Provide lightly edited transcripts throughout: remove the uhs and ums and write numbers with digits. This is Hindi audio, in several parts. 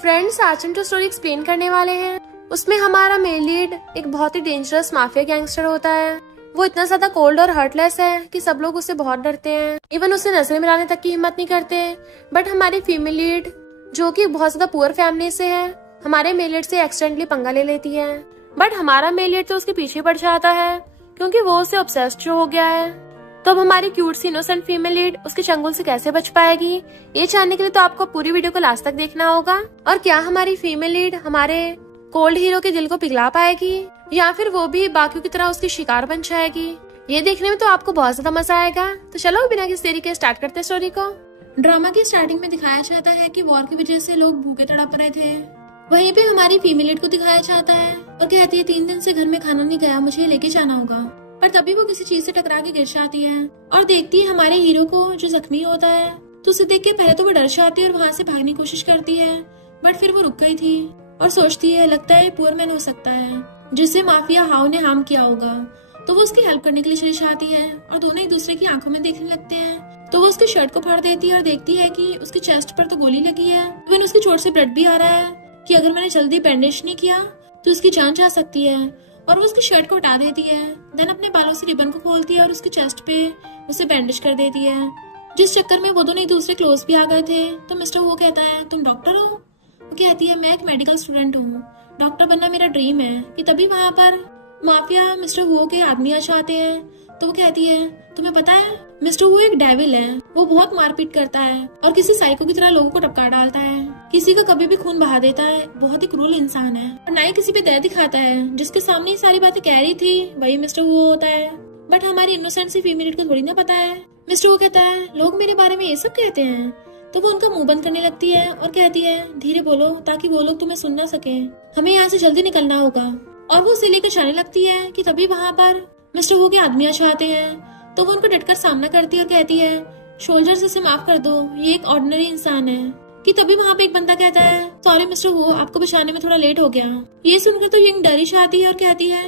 फ्रेंड्स, आज हम जो स्टोरी एक्सप्लेन करने वाले हैं उसमें हमारा मेन लीड एक बहुत ही डेंजरस माफिया गैंगस्टर होता है। वो इतना ज्यादा कोल्ड और हर्टलेस है कि सब लोग उससे बहुत डरते हैं, इवन उससे नजरें मिलाने तक की हिम्मत नहीं करते। बट हमारी फीमेल लीड जो कि बहुत ज्यादा पुअर फैमिली से है, हमारे मेल लीड से एक्सीडेंटली पंगा ले लेती है। बट हमारा मेल लीड तो उसके पीछे पड़ जाता है क्योंकि वो उससे ऑब्सेस्ड हो गया है। तो अब हमारी क्यूट सी इनोसेंट फीमेल लीड उसके चंगुल से कैसे बच पाएगी, ये जानने के लिए तो आपको पूरी वीडियो को लास्ट तक देखना होगा। और क्या हमारी फीमेल लीड हमारे कोल्ड हीरो के दिल को पिघला पाएगी या फिर वो भी बाकियों की तरह उसकी शिकार बन जाएगी, ये देखने में तो आपको बहुत ज्यादा मजा आएगा। तो चलो बिना किसी देरी के स्टार्ट करते हैं स्टोरी को। ड्रामा की स्टार्टिंग में दिखाया जाता है कि वॉर की वजह से लोग भूखे तड़प रहे थे। वहीं पे हमारी फीमेल लीड को दिखाया जाता है और कहती है 3 दिन से घर में खाना नहीं गया, मुझे लेके जाना होगा। पर तभी वो किसी चीज से टकरा के गिर जाती है और देखती है हमारे हीरो को जो जख्मी होता है। तो उसे देख के पहले तो वो डर जाती है और वहाँ से भागने की कोशिश करती है, बट फिर वो रुक गई थी और सोचती है लगता है पुअर मैन हो सकता है जिससे माफिया हाउ ने हार्म किया होगा। तो वो उसकी हेल्प करने के लिए चली जाती है और दोनों एक दूसरे की आंखों में देखने लगते हैं। तो वो उसके शर्ट को फाड़ देती है और देखती है कि उसके चेस्ट पर तो गोली लगी है, इवन उसकी चोट से ब्लड भी आ रहा है कि अगर मैंने जल्दी बैंडेज नहीं किया तो उसकी जान जा सकती है। और वो उसकी शर्ट को हटा देती है, देन अपने बालों से रिबन को खोलती है और उसके चेस्ट पे उसे बैंडेज कर देती है, जिस चक्कर में वो दोनों एक दूसरे क्लोज भी आ गए थे। तो मिस्टर वो कहता है तुम डॉक्टर हो? वो कहती है मैं एक मेडिकल स्टूडेंट हूँ, डॉक्टर बनना मेरा ड्रीम है। कि तभी वहाँ पर माफिया मिस्टर वो के आदमी आ जाते हैं। तो वो कहती है तुम्हें पता है मिस्टर वो एक डेविल है, वो बहुत मारपीट करता है और किसी साइको की तरह लोगों को टपका डालता है, किसी का कभी भी खून बहा देता है, बहुत ही क्रूर इंसान है और ना ही किसी पे दया दिखाता है। जिसके सामने ये सारी बातें कह रही थी वही मिस्टर वो होता है। बट हमारी इनोसेंट सी फीमेल को थोड़ी ना पता है। मिस्टर वो कहता है लोग मेरे बारे में ये सब कहते हैं। तो वो उनका मुंह बंद करने लगती है और कहती है धीरे बोलो ताकि वो लोग तुम्हें सुन ना सके, हमें यहाँ से जल्दी निकलना होगा। और वो उसे लेकर जाने लगती है कि तभी वहाँ पर मिस्टर वो के आदमी आ जाते हैं। तो वो उनको डटकर सामना करती है और कहती है सोल्जर्स इसे माफ कर दो, ये एक ऑर्डिनरी इंसान है। कि तभी वहाँ पे एक बंदा कहता है सॉरी मिस्टर वो, आपको बचाने में थोड़ा लेट हो गया। ये सुनकर तो यंग डरी जाती है और कहती है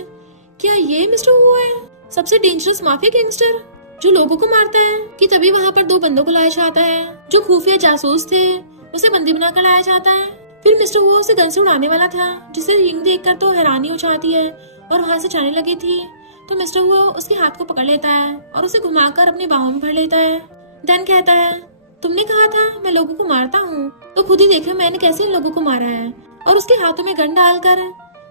क्या ये मिस्टर वो है, सबसे डेंजरस माफिया गैंगस्टर जो लोगों को मारता है। कि तभी वहाँ पर 2 बंदों को लाया जाता है जो खुफिया जासूस थे, उसे बंदी बनाकर लाया जाता है। फिर मिस्टर वो उसे गन से उड़ाने वाला था, जिसे यंग देखकर तो हैरानी हो जाती है और वहाँ से जाने लगी थी। तो मिस्टर वो उसके हाथ को पकड़ लेता है और उसे घुमाकर अपनी बाहों में भर लेता है। देन कहता है तुमने कहा था मैं लोगों को मारता हूँ, तो खुद ही देखो मैंने कैसे इन लोगों को मारा है। और उसके हाथों में गन डालकर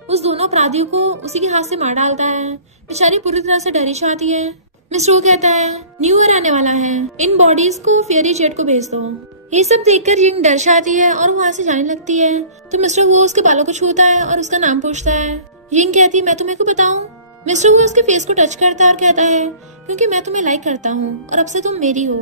उस दोनों अपराधियों को उसी के हाथ से मार डालता है। बेचारी पूरी तरह से डरी जाती है। मिस्टर वो कहता है न्यू ईयर आने वाला है, इन बॉडीज को फेयरी जेट को भेज दो। ये सब देखकर यंग डर जाती है और वहाँ से जाने लगती है। तो मिस्टर वो उसके बालों को छूता है और उसका नाम पूछता है। यंग कहती है मैं तुम्हें को बताऊं? मिस्टर वो उसके फेस को टच करता है और कहता है क्योंकि मैं तुम्हें लाइक करता हूँ और अब से तुम मेरी हो।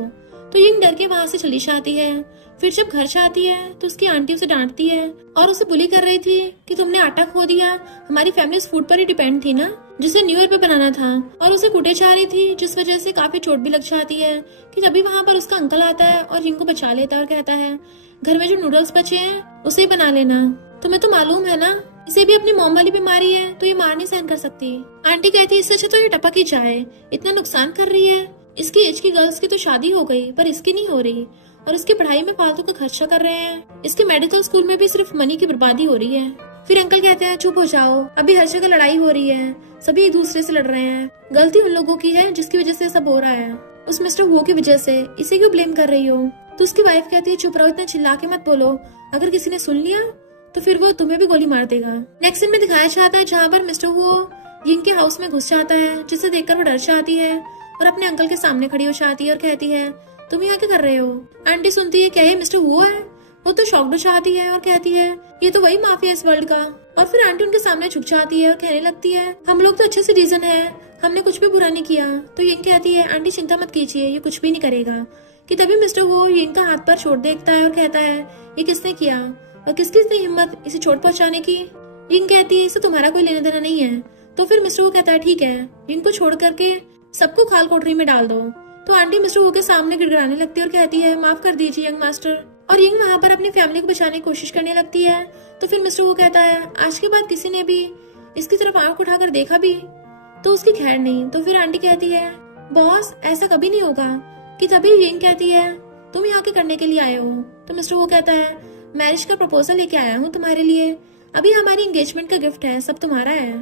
तो यंग डर के वहाँ से चली जाती है। फिर जब घर जाती है तो उसकी आंटी उसे डांटती है और उसे बुली कर रही थी कि तुमने आटा खो दिया, हमारी फैमिली उस फूड पर ही डिपेंड थी ना जिसे न्यू ईयर पे बनाना था। और उसे कुटे जा रही थी जिस वजह से काफी चोट भी लग जाती है। कि तभी वहाँ पर उसका अंकल आता है और यंग को बचा लेता है और कहता है घर में जो नूडल्स बचे हैं उसे ही बना लेना, तुम्हें तो मालूम है ना इसे भी अपनी मॉम वाली बीमारी है तो ये मार नहीं सहन कर सकती। आंटी कहती है इससे अच्छा तो ये टपक ही जाए, इतना नुकसान कर रही है। इसकी एज की गर्ल्स की तो शादी हो गई पर इसकी नहीं हो रही और इसकी पढ़ाई में फालतू का खर्चा कर रहे हैं, इसके मेडिकल स्कूल में भी सिर्फ मनी की बर्बादी हो रही है। फिर अंकल कहते हैं चुप हो जाओ, अभी हर जगह लड़ाई हो रही है, सभी एक दूसरे से लड़ रहे हैं, गलती उन लोगों की है जिसकी वजह से सब हो रहा है, उस मिस्टर वो की वजह से, इसे क्यों ब्लेम कर रही हो? तो उसकी वाइफ कहती है चुप रहो, इतना चिल्ला के मत बोलो, अगर किसी ने सुन लिया तो फिर वो तुम्हें भी गोली मार देगा। नेक्स्ट सीन में दिखाया जाता है जहाँ पर मिस्टर वो यंग के हाउस में घुस जाता है, जिसे देखकर वो डर जाती है और अपने अंकल के सामने खड़ी हो जाती है और कहती है तुम यहाँ क्या कर रहे हो? आंटी सुनती है क्या ये मिस्टर वो है? वो तो शॉक्ड हो जाती है और कहती है ये तो वही माफिया इस वर्ल्ड का। और फिर आंटी उनके सामने झुक जाती है और कहने लगती है हम लोग तो अच्छे सिटीजन है, हमने कुछ भी बुरा नहीं किया। तो यंग कहती है आंटी चिंता मत कीजिए, ये कुछ भी नहीं करेगा। कि तभी मिस्टर वो यंग का हाथ पर चोट देखता है और कहता है ये किसने किया और किसकी इतनी हिम्मत इसे चोट पहुंचाने की? यंग कहती है इससे तुम्हारा कोई लेना देना नहीं है। तो फिर मिस्टर वो कहता है ठीक है, यंग को छोड़ करके सबको खाल कोठरी में डाल दो। तो आंटी मिस्टर वो के सामने गिड़गिड़ाने लगती है और कहती है माफ कर दीजिए यंग मास्टर। और यंग वहाँ पर अपनी फैमिली को बचाने की कोशिश करने लगती है। तो फिर मिस्टर वो कहता है आज के बाद किसी ने भी इसकी तरफ आंख उठाकर देखा भी तो उसकी खैर नहीं। तो फिर आंटी कहती है बॉस ऐसा कभी नहीं होगा। कि तभी यंग कहती है तुम यहाँ के करने के लिए आए हो। तो मिस्टर वो कहता है मैरिज का प्रपोजल लेके आया हूँ तुम्हारे लिए। अभी हमारी एंगेजमेंट का गिफ्ट है, सब तुम्हारा है।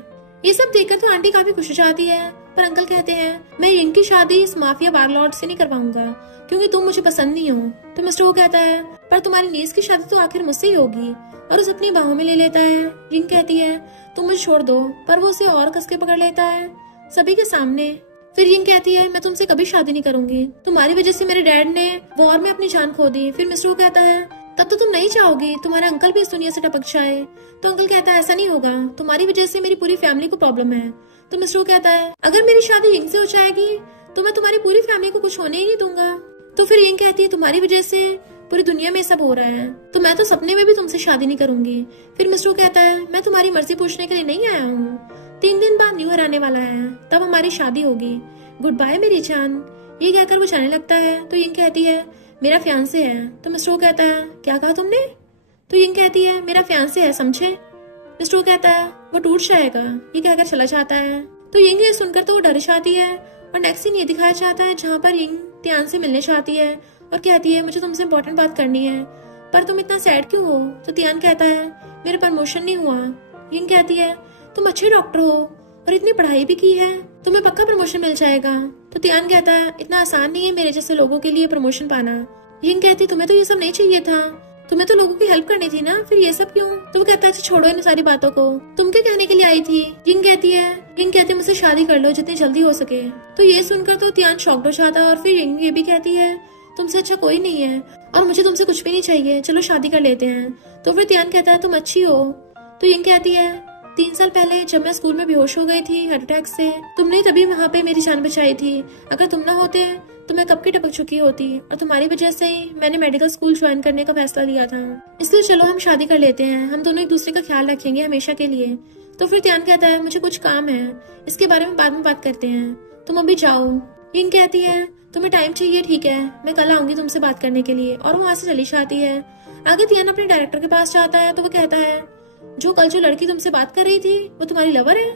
ये सब देखकर तो आंटी काफी खुश हो जाती है, पर अंकल कहते हैं मैं यिंग की शादी इस माफिया बारलॉर्ड से नहीं करवाऊंगा क्योंकि तुम मुझे पसंद नहीं हो। तो मिस्टर वो कहता है पर तुम्हारी नीस की शादी तो आखिर मुझसे ही होगी, और उसे अपनी बाहों में ले लेता है। यिंग कहती है तुम मुझे छोड़ दो, पर वो उसे और कस के पकड़ लेता है सभी के सामने। फिर यिंग कहती है मैं तुमसे कभी शादी नहीं करूंगी, तुम्हारी वजह से मेरे डैड ने वॉर में अपनी जान खो दी। फिर मिस्टर वो कहता है तब तो तुम नहीं चाहोगी तुम्हारा अंकल भी इस दुनिया से टपक जाए। तो अंकल कहता है ऐसा नहीं होगा, तुम्हारी वजह से मेरी पूरी फैमिली को प्रॉब्लम है। तो मिस्टर वो कहता है अगर मेरी शादी यिंग से हो जाएगी तो मैं तुम्हारी पूरी फैमिली को कुछ होने ही नहीं दूंगा। तो फिर यिंग कहती है तुम्हारी वजह से पूरी दुनिया में सब हो रहा है, तो मैं तो सपने में भी तुमसे शादी नहीं करूंगी। फिर मिस्टर वो कहता है मैं तुम्हारी मर्जी पूछने के लिए नहीं आया हूँ, 3 दिन बाद न्यू ईयर आने वाला है, तब हमारी शादी होगी, गुड बाय मेरी जान। ये कहकर वो जाने लगता है। तो यिंग कहती है मेरा फियांसे है। तो मिस्टर वो कहता है क्या कहा तुमने? तो यिंग कहती है मेरा फियांसे है, समझे? मिस्टर वो कहता है वो टूट जाएगा, ये कहकर चला जाता है। तो यिंग ये सुनकर तो वो डर जाती है, और नेक्स्ट सीन ये दिखाया जाता है जहाँ पर यिंग त्यान से मिलने चाहती है और कहती है मुझे तुमसे इम्पोर्टेंट बात करनी है, पर तुम इतना सैड क्यों हो? तो त्यान कहता है मेरा प्रमोशन नहीं हुआ। यिंग कहती है तुम अच्छे डॉक्टर हो और इतनी पढ़ाई भी की है, तुम्हें पक्का प्रमोशन मिल जाएगा। तो त्यान कहता है इतना आसान नहीं है मेरे जैसे लोगों के लिए प्रमोशन पाना। यिंग कहती तुम्हें तो ये सब नहीं चाहिए था, तुम्हें तो लोगों की हेल्प करनी थी ना, फिर ये सब क्यों? तो वो कहता है छोड़ो इन सारी बातों को, तुम क्या कहने के लिए आई थी? यिंग कहती है मुझसे शादी कर लो जितनी जल्दी हो सके। तो ये सुनकर तो त्यान शॉक्ड हो जाता है, और फिर यिंग ये भी कहती है तुमसे अच्छा कोई नहीं है और मुझे तुमसे कुछ भी नहीं चाहिए, चलो शादी कर लेते हैं। तो फिर त्यान कहता है तुम अच्छी हो। तो यिंग कहती है 3 साल पहले जब मैं स्कूल में बेहोश हो गई थी हार्ट अटैक से, तुमने तभी वहाँ पे मेरी जान बचाई थी, अगर तुम ना होते तो मैं कब की टपक चुकी होती, और तुम्हारी वजह से ही मैंने मेडिकल स्कूल ज्वाइन करने का फैसला लिया था, इसलिए चलो हम शादी कर लेते हैं, हम दोनों एक दूसरे का ख्याल रखेंगे हमेशा के लिए। तो फिर त्यान कहता है मुझे कुछ काम है, इसके बारे में बाद में बात करते हैं, तुम अभी जाओ। यिंग कहती है तुम्हें टाइम चाहिए, ठीक है मैं कल आऊंगी तुमसे बात करने के लिए, और वो वहाँ से चली जाती है। आगे त्यान अपने डायरेक्टर के पास जाता है, तो वो कहता है जो लड़की तुमसे बात कर रही थी वो तुम्हारी लवर है?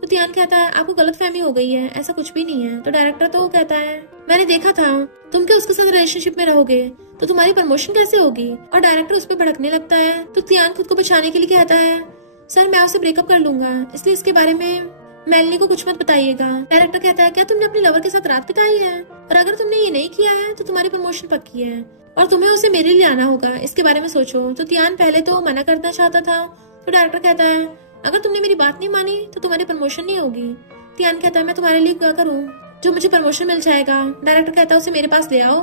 तो त्यान कहता है आपको गलतफहमी हो गई है, ऐसा कुछ भी नहीं है। तो डायरेक्टर तो कहता है मैंने देखा था तुम क्या उसके साथ रिलेशनशिप में रहोगे तो तुम्हारी प्रमोशन कैसे होगी, और डायरेक्टर उस पर भड़कने लगता है। तो त्यान खुद को बचाने के लिए कहता है सर मैं उससे ब्रेकअप कर लूंगा, इसलिए इसके बारे में मेलनी को कुछ मत बताइएगा। डायरेक्टर कहता है क्या तुमने अपने लवर के साथ रात बिताई है, और अगर तुमने ये नहीं किया है तो तुम्हारी प्रमोशन पक्की है और तुम्हें उसे मेरे लिए आना होगा, इसके बारे में सोचो। तो त्यान पहले तो मना करना चाहता था, तो डायरेक्टर कहता है अगर तुमने मेरी बात नहीं मानी तो तुम्हारी प्रमोशन नहीं होगी। त्यान कहता है मैं तुम्हारे लिए क्या करूं जो मुझे प्रमोशन मिल जाएगा। डायरेक्टर कहता है उसे मेरे पास ले आओ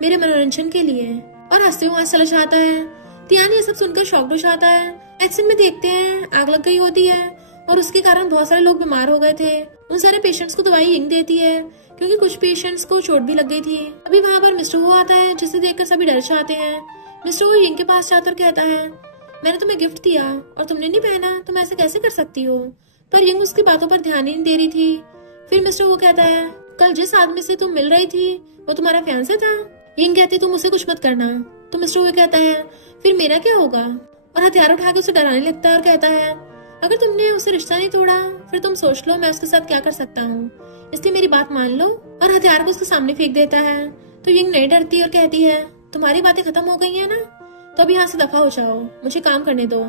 मेरे मनोरंजन के लिए, और हंसते हुए चला जाता है। त्यान ये सब सुनकर शॉक्ड हो जाता है। एक्शन में देखते हैं आग लग गई होती है और उसके कारण बहुत सारे लोग बीमार हो गए थे। उन सारे पेशेंट्स को दवाई यिंग देती है क्योंकि कुछ पेशेंट्स को चोट भी लग गई थी। अभी वहाँ पर मिस्टर वो आता है जिसे देखकर सभी डर जाते हैं। मिस्टर वो यिंग के पास जाकर कहता है मैंने तुम्हें गिफ्ट दिया और तुमने नहीं पहना, तुम ऐसे कैसे कर सकती हो? पर यिंग उसकी बातों पर ध्यान ही नहीं दे रही थी। फिर मिस्टर वो कहता है कल जिस आदमी से तुम मिल रही थी वो तुम्हारा फियांसे था। यिंग कहती तुम उसे कुछ मत करना। तो मिस्टर वो कहता है फिर मेरा क्या होगा, और हथियार उठा के उसे डराने लगता है और कहता है अगर तुमने उसे रिश्ता नहीं तोड़ा फिर तुम सोच लो मैं उसके साथ क्या कर सकता हूँ, इसलिए मेरी बात मान लो, और हथियार को उसके सामने फेंक देता है। तो यिंग नहीं डरती और कहती है तुम्हारी बातें खत्म हो गई है ना, तो अब यहाँ से दफा हो जाओ, मुझे काम करने दो।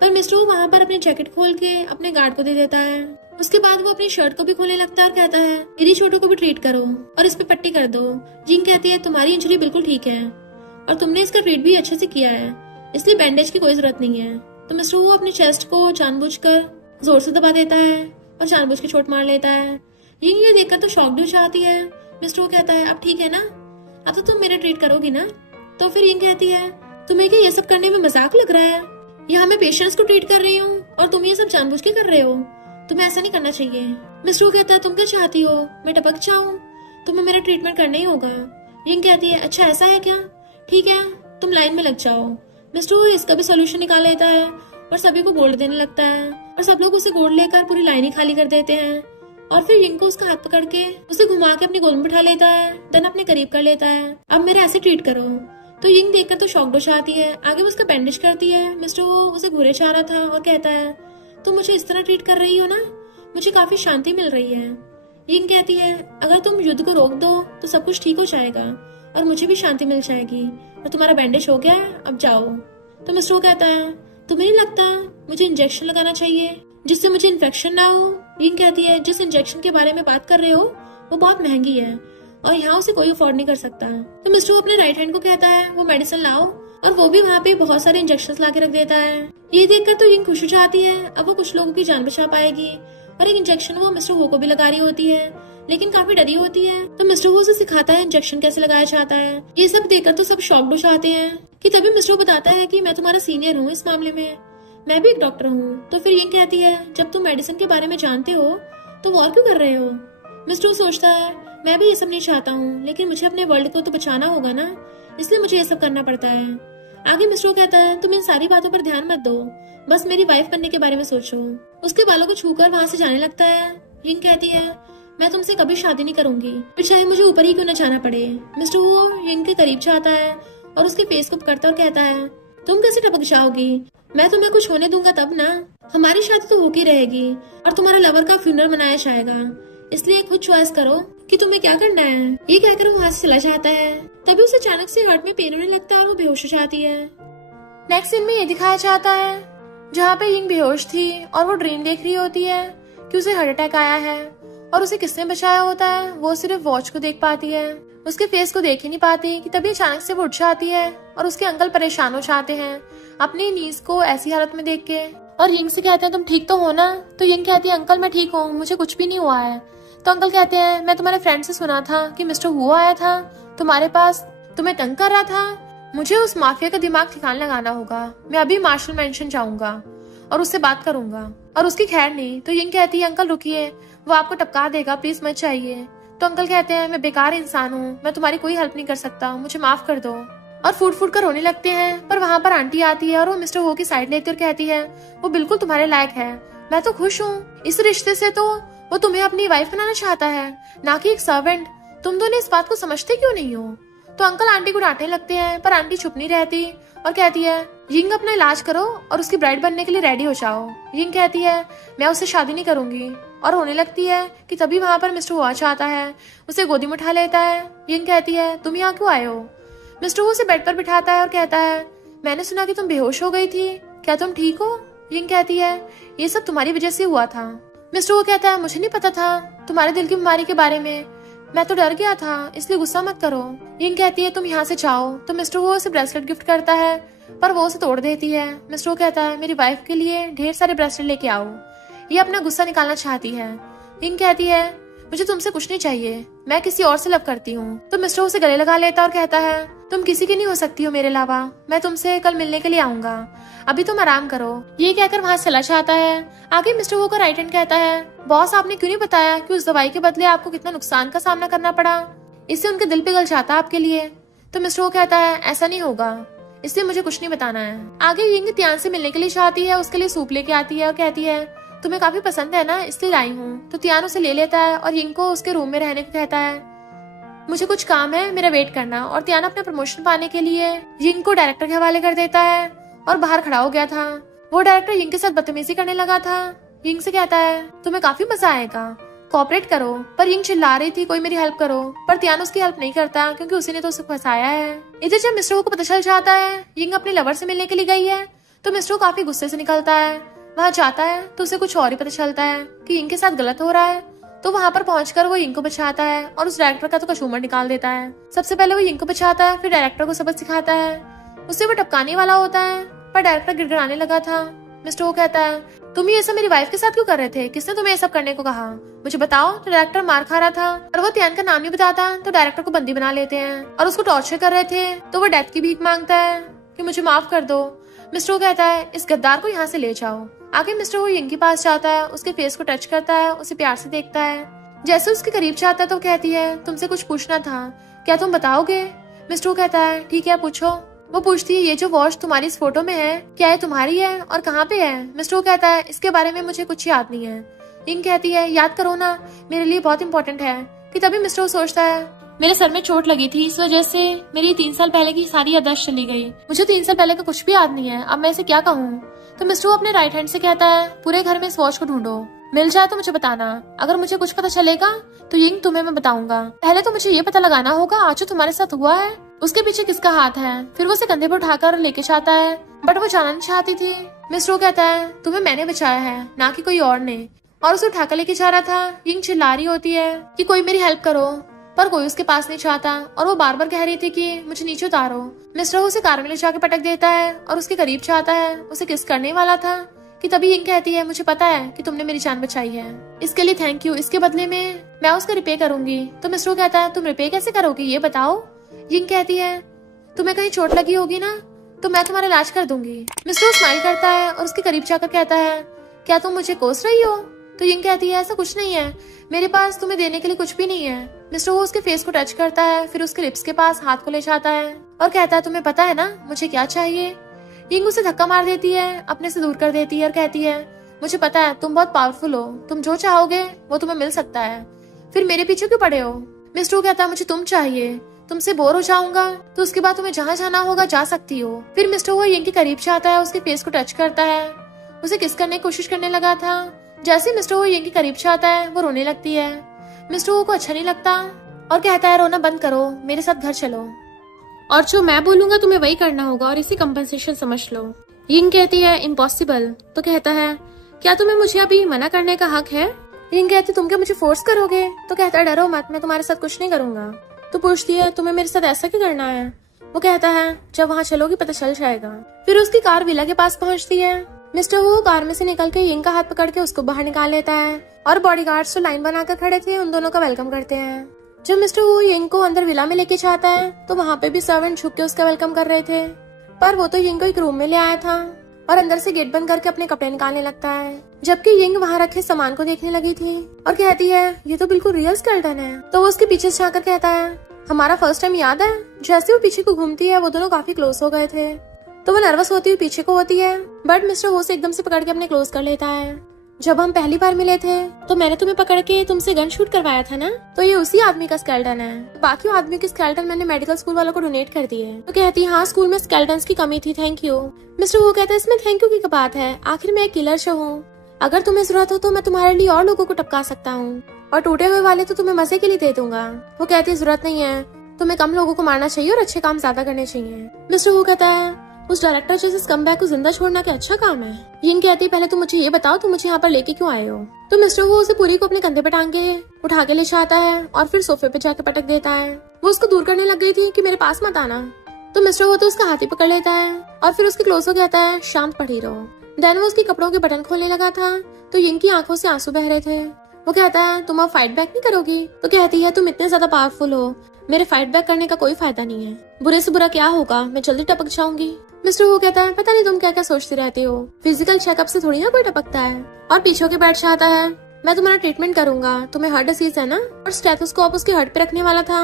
पर मिस्टर वो वहाँ पर अपनी जैकेट खोल के अपने गार्ड को दे देता है। उसके बाद वो अपनी शर्ट को भी खोलने लगता है और कहता है मेरी चोटों को भी ट्रीट करो और इस पे पट्टी कर दो। यिंग कहती है तुम्हारी इंजरी बिल्कुल ठीक है और तुमने इसका ट्रीट भी अच्छे से किया है, इसलिए बैंडेज की कोई जरूरत नहीं है। तो मिस्टर वो अपनी चेस्ट को जानबूझकर जोर से दबा देता है और जानबूझ के चोट मार लेता है। यिंग ये देखकर तो शॉक्ड हो जाती है। मिस्टर वो कहता है अब ठीक है ना, अब तो तुम मेरे ट्रीट करोगी ना? तो फिर यिंग कहती है तुम्हें क्या ये सब करने में मजाक लग रहा है? यहाँ मैं पेशेंट्स को ट्रीट कर रही हूँ और तुम ये सब जानबूझ के कर रहे हो, तुम्हें ऐसा नहीं करना चाहिए। मिस्टर वो कहता है तुम क्या चाहती हो, मैं टपक जाऊँ? तुम्हें मेरा ट्रीटमेंट करना ही होगा। यिंग कहती है अच्छा ऐसा है क्या, ठीक है तुम लाइन में लग जाओ। मिस्टर वो इसका भी सोल्यूशन निकाल लेता है और सभी को गोल्ड देने लगता है, और सब लोग उसे गोल्ड लेकर पूरी लाइन ही खाली कर देते हैं। और फिर यिंग को उसका हाथ पकड़ के उसे घुमा के अपने गोद में बिठा लेता है, देन अपने करीब कर लेता है, अब मेरे ऐसे ट्रीट करो। तो यिंग देखकर तो शॉक्ड हो जाती है। आगे वो उसका बैंडेज करती है। मिस्टर वो उसे घूरे जा रहा था और कहता है तुम मुझे इस तरह ट्रीट कर रही हो ना, मुझे काफी शांति मिल रही है। यिंग कहती है अगर तुम युद्ध को रोक दो तो सब कुछ ठीक हो जाएगा और मुझे भी शांति मिल जाएगी, और तुम्हारा बैंडेज हो गया है, अब जाओ। तो मिस्टर वो कहता है तुम्हें नहीं लगता मुझे इंजेक्शन लगाना चाहिए जिससे मुझे इन्फेक्शन ना हो? यिंग कहती है जिस इंजेक्शन के बारे में बात कर रहे हो वो बहुत महंगी है और यहाँ उसे कोई अफोर्ड नहीं कर सकता। तो मिस्टर वो अपने राइट हैंड को कहता है वो मेडिसिन लाओ और वो भी वहाँ पे बहुत सारे इंजेक्शन ला के रख देता है। ये देखकर तो यिंग खुश हो जाती है, अब वो कुछ लोगों की जान बचा पाएगी। और एक इंजेक्शन वो मिस्टर वो को भी लगा रही होती है, लेकिन काफी डरी होती है। तो मिस्टर वो उसे सिखाता है इंजेक्शन कैसे लगाया जाता है। ये सब देखकर तो सब शॉक्ड हो जाते हैं कि तभी मिस्टर वो बताता है कि मैं तुम्हारा सीनियर हूँ इस मामले में, मैं भी एक डॉक्टर हूँ। तो फिर यिंग कहती है जब तुम मेडिसिन के बारे में जानते हो तो वॉर क्यों कर रहे हो? मिस्टर वो सोचता है मैं भी ये सब नहीं चाहता हूँ, लेकिन मुझे अपने वर्ल्ड को तो बचाना होगा ना, इसलिए मुझे ये सब करना पड़ता है। आगे मिस्टर वो कहता है तुम इन सारी बातों पर ध्यान मत दो, बस मेरी वाइफ बनने के बारे में सोचो। उसके बालों को छूकर वहाँ से जाने लगता है। यिंग कहती है मैं तुमसे कभी शादी नहीं करूंगी, फिर चाहे मुझे ऊपर ही क्यों न जाना पड़े। मिस्टर वो यिंग के करीब जाता है और उसके फेस को पकड़ता और कहता है तुम कैसे टपक जाओगी, मैं तुम्हें कुछ होने दूंगा तब ना, हमारी शादी तो होती रहेगी और तुम्हारा लवर का फ्यूनरल मनाया जाएगा, इसलिए खुद चॉइस करो कि तुम्हें क्या करना है। ये कहकर वो वहाँ से चला जाता है। तभी उसे अचानक से हार्ट में पेन होने लगता है और वो बेहोश हो जाती है। नेक्स्ट सीन में ये दिखाया जाता है जहाँ पे यिंग बेहोश थी और वो ड्रीम देख रही होती है कि उसे हार्ट अटैक आया है और उसे किसने बचाया होता है वो सिर्फ वॉच को देख पाती है, उसके फेस को देख ही नहीं पाती कि तभी अचानक से वो उठ जाती है और उसके अंकल परेशान हो जाते हैं अपनी नीज को ऐसी हालत में देख के और यिंग से कहते हैं तुम ठीक तो हो ना? तो यिंग कहती है अंकल मैं ठीक हूँ, मुझे कुछ भी नहीं हुआ है। तो अंकल कहते हैं मैं तुम्हारे फ्रेंड से सुना था कि मिस्टर हुआ आया था तुम्हारे पास, तुम्हें तंग कर रहा था, मुझे उस माफिया का दिमाग ठिकाने लगाना होगा, मैं अभी मार्शल मेंशन जाऊंगा और उससे बात करूंगा और उसकी खैर नहीं। तो यिंग कहती है अंकल रुकिए, वो आपको टपका देगा, प्लीज मत चाहिए। तो अंकल कहते हैं मैं बेकार इंसान हूँ, मैं तुम्हारी कोई हेल्प नहीं कर सकता, मुझे माफ कर दो। और फूट फूट कर रोने लगते हैं। पर वहाँ पर आंटी आती है और वो मिस्टर हो की साइड लेती और कहती है वो बिल्कुल तुम्हारे लायक है, मैं तो खुश हूँ, इस रिश्ते से तो वो तुम्हें अपनी वाइफ बनाना चाहता है ना कि एक सर्वेंट, तुम दोनों इस बात को समझते क्यों नहीं हो? तो अंकल आंटी को डांटने लगते हैं पर आंटी चुप नहीं रहती और कहती है यिंग अपना इलाज करो और उसकी ब्राइड बनने के लिए रेडी हो जाओ। यिंग कहती है मैं उससे शादी नहीं करूंगी और रोने लगती है कि तभी वहाँ पर मिस्टर हुआ चाहता है, उसे गोदी में उठा लेता है। यिंग कहती है तुम यहाँ क्यों आए हो? मिस्टर वो उसे बेड पर बिठाता है और कहता है मैंने सुना कि तुम बेहोश हो गई थी, क्या तुम ठीक हो? यिंग कहती है ये सब तुम्हारी वजह से हुआ था। मिस्टर वो कहता है मुझे नहीं पता था तुम्हारे दिल की बीमारी के बारे में, मैं तो डर गया था, इसलिए गुस्सा मत करो। यिंग कहती है तुम यहाँ से जाओ। तो मिस्टर वो उसे ब्रेसलेट गिफ्ट करता है पर वो उसे तोड़ देती है। मिस्टर वो कहता है मेरी वाइफ के लिए ढेर सारे ब्रेसलेट लेके आओ, ये अपना गुस्सा निकालना चाहती है। यिंग कहती है मुझे तुमसे कुछ नहीं चाहिए, मैं किसी और से लव करती हूँ। तो मिस्टर उसे गले लगा लेता और कहता है तुम किसी की नहीं हो सकती हो मेरे अलावा, मैं तुमसे कल मिलने के लिए आऊंगा, अभी तुम आराम करो। ये कहकर वहाँ चला जाता है। आगे मिस्टर वो का राइट हैंड कहता है बॉस आपने क्यों नहीं बताया कि उस दवाई के बदले आपको कितना नुकसान का सामना करना पड़ा, इससे उनके दिल पिघल जाता आपके लिए। तो मिस्टर वो कहता है ऐसा नहीं होगा, इसलिए मुझे कुछ नहीं बताना है। आगे यिंग त्यान से मिलने के लिए चाहती है, उसके लिए सूप लेके आती है और कहती है तुम्हें काफी पसंद है ना, इसलिए लाई हूँ। तो त्यान उसे ले लेता है और यिंग को उसके रूम में रहने को कहता है मुझे कुछ काम है, मेरा वेट करना। और त्यान अपना प्रमोशन पाने के लिए यिंग को डायरेक्टर के हवाले कर देता है और बाहर खड़ा हो गया था। वो डायरेक्टर यिंग के साथ बदतमीजी करने लगा था। यिंग से कहता है तुम्हें काफी मजा आएगा, कोऑपरेट करो। पर यिंग चिल्ला रही थी कोई मेरी हेल्प करो, पर त्यान उसकी हेल्प नहीं करता क्योंकि उसी ने तो उसे फंसाया है। इधर जब मिस्टर वो को पता चल जाता है यिंग अपने लवर से मिलने के लिए गई है तो मिस्टर काफी गुस्से से निकलता है। वहाँ जाता है तो उसे कुछ और ही पता चलता है कि यिंग के साथ गलत हो रहा है। तो वहाँ पर पहुंचकर वो यिंग को बचाता है और उस डायरेक्टर का तो कसूमर निकाल देता है। सबसे पहले वो यिंग को बचाता है, फिर डायरेक्टर को सबक सिखाता है। उससे वो टपकाने वाला होता है पर डायरेक्टर गिड़गिड़ाने लगा था। मिस्टर वो कहता है तुम ये सब मेरी वाइफ के साथ क्यों कर रहे थे, किसने तुम्हें ये सब करने को कहा, मुझे बताओ। तो डायरेक्टर मार खा रहा था और वो त्यान का नाम नहीं बताता तो डायरेक्टर को बंदी बना लेते हैं और उसको टॉर्चर कर रहे थे। तो वो डेथ की भीख मांगता है कि मुझे माफ कर दो। मिस्टर वो कहता है इस गद्दार को यहाँ से ले जाओ। आगे मिस्टर वो यिंग के पास जाता है, उसके फेस को टच करता है, उसे प्यार से देखता है। जैसे उसके करीब जाता है तो कहती है तुमसे कुछ पूछना था, क्या तुम बताओगे? मिस्टर वो कहता है ठीक है पूछो। वो पूछती है ये जो वॉच तुम्हारी इस फोटो में है क्या ये तुम्हारी है और कहाँ पे है? मिस्टर वो कहता है इसके बारे में मुझे कुछ याद नहीं है। यिंग कहती है याद करो ना, मेरे लिए बहुत इंपॉर्टेंट है। कि तभी मिस्टर वो सोचता है मेरे सर में चोट लगी थी, इस वजह से मेरी 3 साल पहले की सारी याददाश्त चली गई, मुझे 3 साल पहले का कुछ भी याद नहीं है, अब मैं इसे क्या कहूँ? तो मिस्टर वो अपने राइट हैंड से कहता है पूरे घर में इस वॉच को ढूंढो, मिल जाए तो मुझे बताना, अगर मुझे कुछ पता चलेगा तो यिंग तुम्हें मैं बताऊंगा। पहले तो मुझे ये पता लगाना होगा आज जो तुम्हारे साथ हुआ है उसके पीछे किसका हाथ है। फिर वो उसे कंधे पर उठाकर लेके जाता है बट वो जाना नहीं चाहती थी। मिस्टर वो कहता है तुम्हें मैंने बचाया है, ना कि कोई और ने, और उसे उठाकर लेके जा रहा था। यिंग चिल्ला रही होती है कि कोई मेरी हेल्प करो, पर कोई उसके पास नहीं चाहता और वो बार बार कह रही थी कि मुझे नीचे उतारो। मिस्टर वो उसे कार में ले जाके पटक देता है और उसके करीब चाहता है, उसे किस करने वाला था कि तभी यिंग कहती है मुझे पता है कि तुमने मेरी जान बचाई है, इसके लिए थैंक यू, इसके बदले में मैं उसका रिपे करूंगी। तो मिस्टर कहता है तुम रिपे कैसे करोगी ये बताओ। यिंग कहती है तुम्हें कहीं चोट लगी होगी ना, तो मैं तुम्हारा इलाज कर दूंगी। मिस्टर स्माइल करता है और उसके करीब जाकर कहता है क्या तुम मुझे कोस रही हो। तो यिंग कहती है ऐसा कुछ नहीं है, मेरे पास तुम्हें देने के लिए कुछ भी नहीं है। मिस्टर वो उसके फेस को टच करता है, फिर उसके लिप्स के पास हाथ को ले जाता है और कहता है तुम्हें पता है ना मुझे क्या चाहिए। यिंग उसे धक्का मार देती है, अपने से दूर कर देती है और कहती है मुझे पता है तुम बहुत पावरफुल हो, तुम जो चाहोगे वो तुम्हें मिल सकता है, फिर मेरे पीछे क्यों पड़े हो। मिस्टर वो कहता है मुझे तुम चाहिए, तुमसे बोर हो जाऊंगा तो उसके बाद तुम्हें जहाँ जाना होगा जा सकती हो। फिर मिस्टर वो यिंग के करीब जाता है, उसके फेस को टच करता है, उसे किस करने की कोशिश करने लगा था। जैसे मिस्टर वो यिंग के करीब जाता है वो रोने लगती है। मिस्टर वो को अच्छा नहीं लगता और कहता है रोना बंद करो, मेरे साथ घर चलो, और जो मैं बोलूंगा तुम्हें वही करना होगा और इसी कंपनसेशन समझ लो। यिंग कहती है इम्पॉसिबल। तो कहता है क्या तुम्हें मुझे अभी मना करने का हक है। यिंग कहती तुम क्या मुझे फोर्स करोगे। तो कहता है डरो मत, मैं तुम्हारे साथ कुछ नहीं करूंगा। तो पूछती है तुम्हें मेरे साथ ऐसा क्यों करना है। वो कहता है जब वहाँ चलोगी पता चल जाएगा। फिर उसकी कार विला के पास पहुँचती है। मिस्टर वो कार में से निकल के यिंग का हाथ पकड़ के उसको बाहर निकाल लेता है और बॉडीगार्ड्स जो लाइन बनाकर खड़े थे उन दोनों का वेलकम करते हैं। जब मिस्टर वो यिंग को अंदर विला में लेके जाता है तो वहाँ पे भी सर्वेंट झुक के उसका वेलकम कर रहे थे, पर वो तो यिंग को एक रूम में ले आया था और अंदर से गेट बंद करके अपने कपड़े निकालने लगता है, जबकि यिंग वहाँ रखे सामान को देखने लगी थी और कहती है ये तो बिल्कुल रियल स्केलेटन है। तो वो उसके पीछे से जाकर कहता है हमारा फर्स्ट टाइम याद है। जैसे वो पीछे को घूमती है वो दोनों काफी क्लोज हो गए थे, तो वो नर्वस होती हुई पीछे को होती है, बट मिस्टर हो से एकदम से पकड़ के अपने क्लोज कर लेता है। जब हम पहली बार मिले थे तो मैंने तुम्हें पकड़ के तुमसे गन शूट करवाया था ना, तो ये उसी आदमी का स्केलेटन है। बाकी आदमी के स्केलेटन मैंने मेडिकल स्कूल वालों को डोनेट कर दिए। तो कहती है हाँ स्कूल में स्केलेटन्स की कमी थी, थैंक यू। मिस्टर वो कहता है इसमें थैंक यू की क्या बात है, आखिर मैं एक किलर शो हूँ, अगर तुम्हें जरूरत हो तो मैं तुम्हारे लिए और लोगों को टपका सकता हूँ, और टूटे हुए वाले तो तुम्हें मजे के लिए दे दूंगा। वो कहती है जरूरत नहीं है, तुम्हें कम लोगों को मारना चाहिए और अच्छे काम ज्यादा करने चाहिए। मिस्टर वो कहता है उस डायरेक्टर जैसे स्कमबैग को जिंदा छोड़ना क्या अच्छा काम है। यिंग कहती है पहले तुम मुझे ये बताओ तुम मुझे यहाँ पर लेके क्यों आए हो। तो मिस्टर वो उसे पूरी को अपने कंधे पे टांग के उठा के ले जाता है और फिर सोफे पे जाके पटक देता है। वो उसको दूर करने लग गई थी कि मेरे पास मत आना। तो मिस्टर वो तो उसका हाथ ही पकड़ लेता है और फिर उसके क्लोज हो कहता है शांत पड़ी रहो। देन वो उसके कपड़ों के बटन खोलने लगा था तो यिंग की आंखों से आंसू बह रहे थे। वो कहता है तुम अब फाइट बैक नहीं करोगी। तो कहती है तुम इतने ज्यादा पावरफुल हो, मेरे फाइट बैक करने का कोई फायदा नहीं है, बुरे से बुरा क्या होगा, मैं जल्दी टपक जाऊंगी। मिस्टर वो कहता है पता नहीं तुम क्या क्या सोचती रहती हो, फिजिकल चेकअप से थोड़ी ना कोई टपकता है, और पीछे के बैठ जाता है मैं तुम्हारा ट्रीटमेंट करूंगा, तुम्हें हार्ट डिसीज है ना, और स्टेथोस्कोप उसके हार्ट पे रखने वाला था।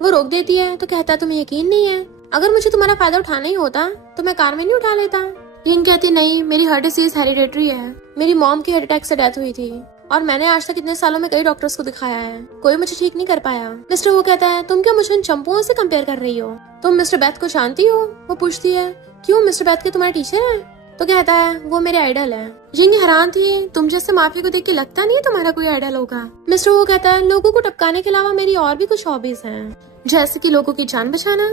वो रोक देती है तो कहता है तुम्हें यकीन नहीं है, अगर मुझे तुम्हारा फायदा उठाना ही होता तो मैं कार में नहीं उठा लेता। यिंग कहती नहीं मेरी हार्ट डिसीज हेरिडेटरी है, मेरी मॉम की हार्ट अटैक से डेथ हुई थी और मैंने आज तक इतने सालों में कई डॉक्टर्स को दिखाया है, कोई मुझे ठीक नहीं कर पाया। मिस्टर वो कहता है तुम क्या मुझे उन चंपुओं से कंपेयर कर रही हो, तुम मिस्टर बैथ को जानती हो। वो पूछती है क्यों मिस्टर बैथ के तुम्हारे टीचर हैं। तो कहता है वो मेरे आइडल है। यिंग हैरान थी तुम जैसे माफी को देख के लगता नहीं तुम्हारा कोई आइडल होगा। मिस्टर वो कहता है लोगों को टपकाने के अलावा मेरी और भी कुछ हॉबीज हैं, जैसे कि लोगों की जान बचाना,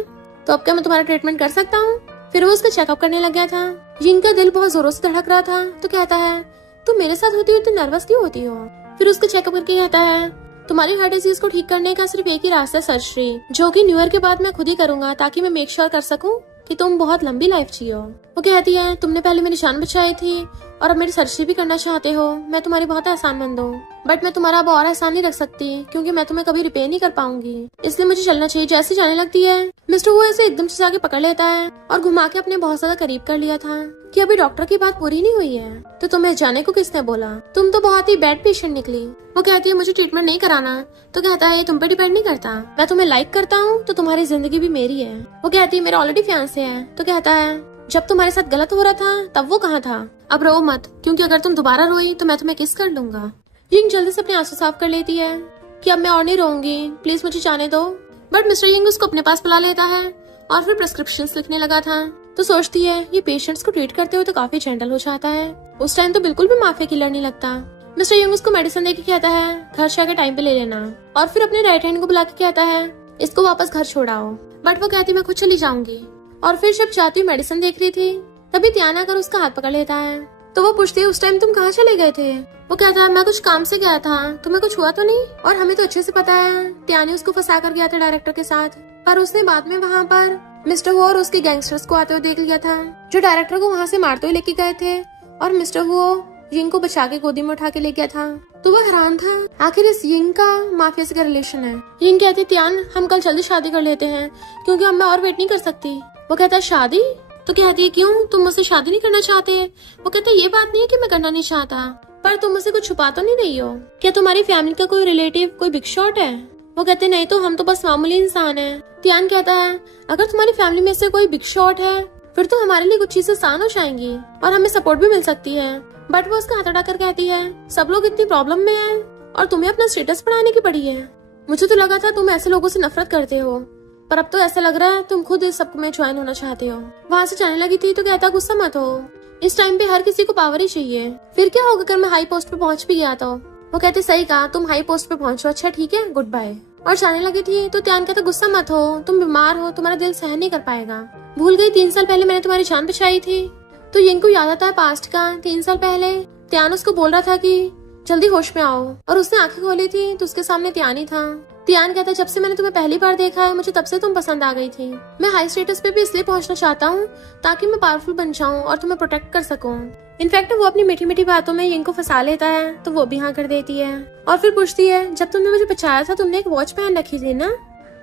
तो अब क्या मैं तुम्हारा ट्रीटमेंट कर सकता हूँ। फिर वो उसका चेकअप करने लग गया था। यिंग का दिल बहुत जोरों से धड़क रहा था। तो कहता है तुम मेरे साथ होती हो तो नर्वस क्यों होती हो। फिर उसका चेकअप करके कहता है तुम्हारी हार्ट डिजीज को ठीक करने का सिर्फ एक ही रास्ता है, सर्जरी, जो कि न्यू ईयर के बाद मैं खुद ही करूंगा ताकि मैं मेक श्योर कर सकूं कि तुम बहुत लंबी लाइफ जियो। वो कहती है तुमने पहले मेरी जान बचाई थी और अब मेरी सर्जरी भी करना चाहते हो, मैं तुम्हारी बहुत एहसानमंद हूँ, बट मैं तुम्हारा अब और एहसान नहीं रख सकती क्योंकि मैं तुम्हें कभी रिपेयर नहीं कर पाऊंगी, इसलिए मुझे चलना चाहिए। जैसे जाने लगती है मिस्टर वो ऐसे एकदम से जाके पकड़ लेता है और घुमा के अपने बहुत ज्यादा करीब कर लिया था कि अभी डॉक्टर की बात पूरी नहीं हुई है, तो तुम्हें जाने को किसने बोला, तुम तो बहुत ही बैड पेशेंट निकली। वो कहती है मुझे ट्रीटमेंट नहीं कराना। तो कहता है ये तुम पे डिपेंड नहीं करता, मैं तुम्हें लाइक करता हूँ तो तुम्हारी जिंदगी भी मेरी है। वो कहती है मेरा ऑलरेडी फियांसे है। तो कहता है जब तुम्हारे साथ गलत हो रहा था तब वो कहाँ था, अब रो मत क्योंकि अगर तुम दोबारा रोई तो मैं तुम्हें किस कर लूंगा। यिंग जल्दी से अपने आंसू साफ कर लेती है कि अब मैं और नहीं रोऊंगी, प्लीज मुझे जाने दो। बट मिस्टर यिंग उसको अपने पास बुला लेता है और फिर प्रिस्क्रिप्शन लिखने लगा था। तो सोचती है ये पेशेंट्स को ट्रीट करते हुए तो काफी जेंटल हो जाता है, उस टाइम तो बिल्कुल भी माफिया किलर नहीं लगता। मिस्टर यंग उसको मेडिसिन देके कहता है घर जाके टाइम पे ले लेना, और फिर अपने राइट हैंड को बुला के कहता है इसको वापस घर छोड़ाओ। बट वो कहती मैं खुद चली जाऊंगी। और फिर जब जाती मेडिसिन देख रही थी तभी त्यान आकर उसका हाथ पकड़ लेता है। तो वो पूछती है उस टाइम तुम कहाँ चले गए थे? वो कहता है मैं कुछ काम से गया था, तुम्हें कुछ हुआ तो नहीं? और हमें तो अच्छे से पता है त्यान ने उसको फंसा कर गया था डायरेक्टर के साथ, पर उसने बाद में वहाँ पर मिस्टर वो और उसके गैंगस्टर्स को आते हुए देख लिया था जो डायरेक्टर को वहाँ से मारते हुए लेके गए थे, और मिस्टर वो यिंग को बचा के गोदी में उठा के ले गया था। तो वो हैरान था आखिर इस यिंग का माफिया से क्या रिलेशन है। यिंग कहती त्यान हम कल जल्दी शादी कर लेते हैं क्योंकि अब मैं और वेट नहीं कर सकती। वो कहता है शादी? तो कहती है क्यों, तुम मुझसे शादी नहीं करना चाहते? वो कहता है ये बात नहीं है कि मैं करना नहीं चाहता, पर तुम मुझसे कुछ छुपा तो नहीं रही हो? क्या तुम्हारी फैमिली का कोई रिलेटिव कोई बिग शॉट है? वो कहते नहीं तो हम तो बस मामूली इंसान है। त्यान कहता है अगर तुम्हारी फैमिली में से कोई बिग शॉट है फिर तो हमारे लिए कुछ चीजें आसान हो जाएंगी और हमें सपोर्ट भी मिल सकती है। बट वो उसका हाथ अड़ाकर कहती है सब लोग इतनी प्रॉब्लम में हैं और तुम्हें अपना स्टेटस बढ़ाने की पड़ी है। मुझे तो लगा था तुम ऐसे लोगों से नफरत करते हो, पर अब तो ऐसा लग रहा है तुम खुद इस सब में ज्वाइन होना चाहते हो। वहाँ से जाने लगी थी तो कहता गुस्सा मत हो, इस टाइम पे हर किसी को पावर ही चाहिए, फिर क्या होगा अगर मैं हाई पोस्ट पे पहुँच भी गया तो? वो कहते सही कहा, तुम हाई पोस्ट पे पहुंचो, अच्छा ठीक है गुड बाय। और जाने लगी थी तो त्यान कहता गुस्सा मत हो, तुम बीमार हो, तुम्हारा दिल सहन नहीं कर पाएगा। भूल गई 3 साल पहले मैंने तुम्हारी जान बचाई थी। तो यिंग को याद आता है पास्ट का। 3 साल पहले त्यान उसको बोल रहा था कि जल्दी होश में आओ, और उसने आंखें खोली थी तो उसके सामने त्यान ही था। त्यान कहता जब से मैंने तुम्हें पहली बार देखा है मुझे तब से तुम पसंद आ गई थी। मैं हाई स्टेटस पे भी इसलिए पहुंचना चाहता हूँ ताकि मैं पावरफुल बन जाऊँ और तुम्हें प्रोटेक्ट कर सकूँ। इनफैक्ट वो अपनी मीठी मीठी बातों में यिंग को फंसा लेता है तो वो भी हाँ कर देती है और फिर पूछती है जब तुमने मुझे बचाया था तुमने एक वॉच पहन रखी थी ना,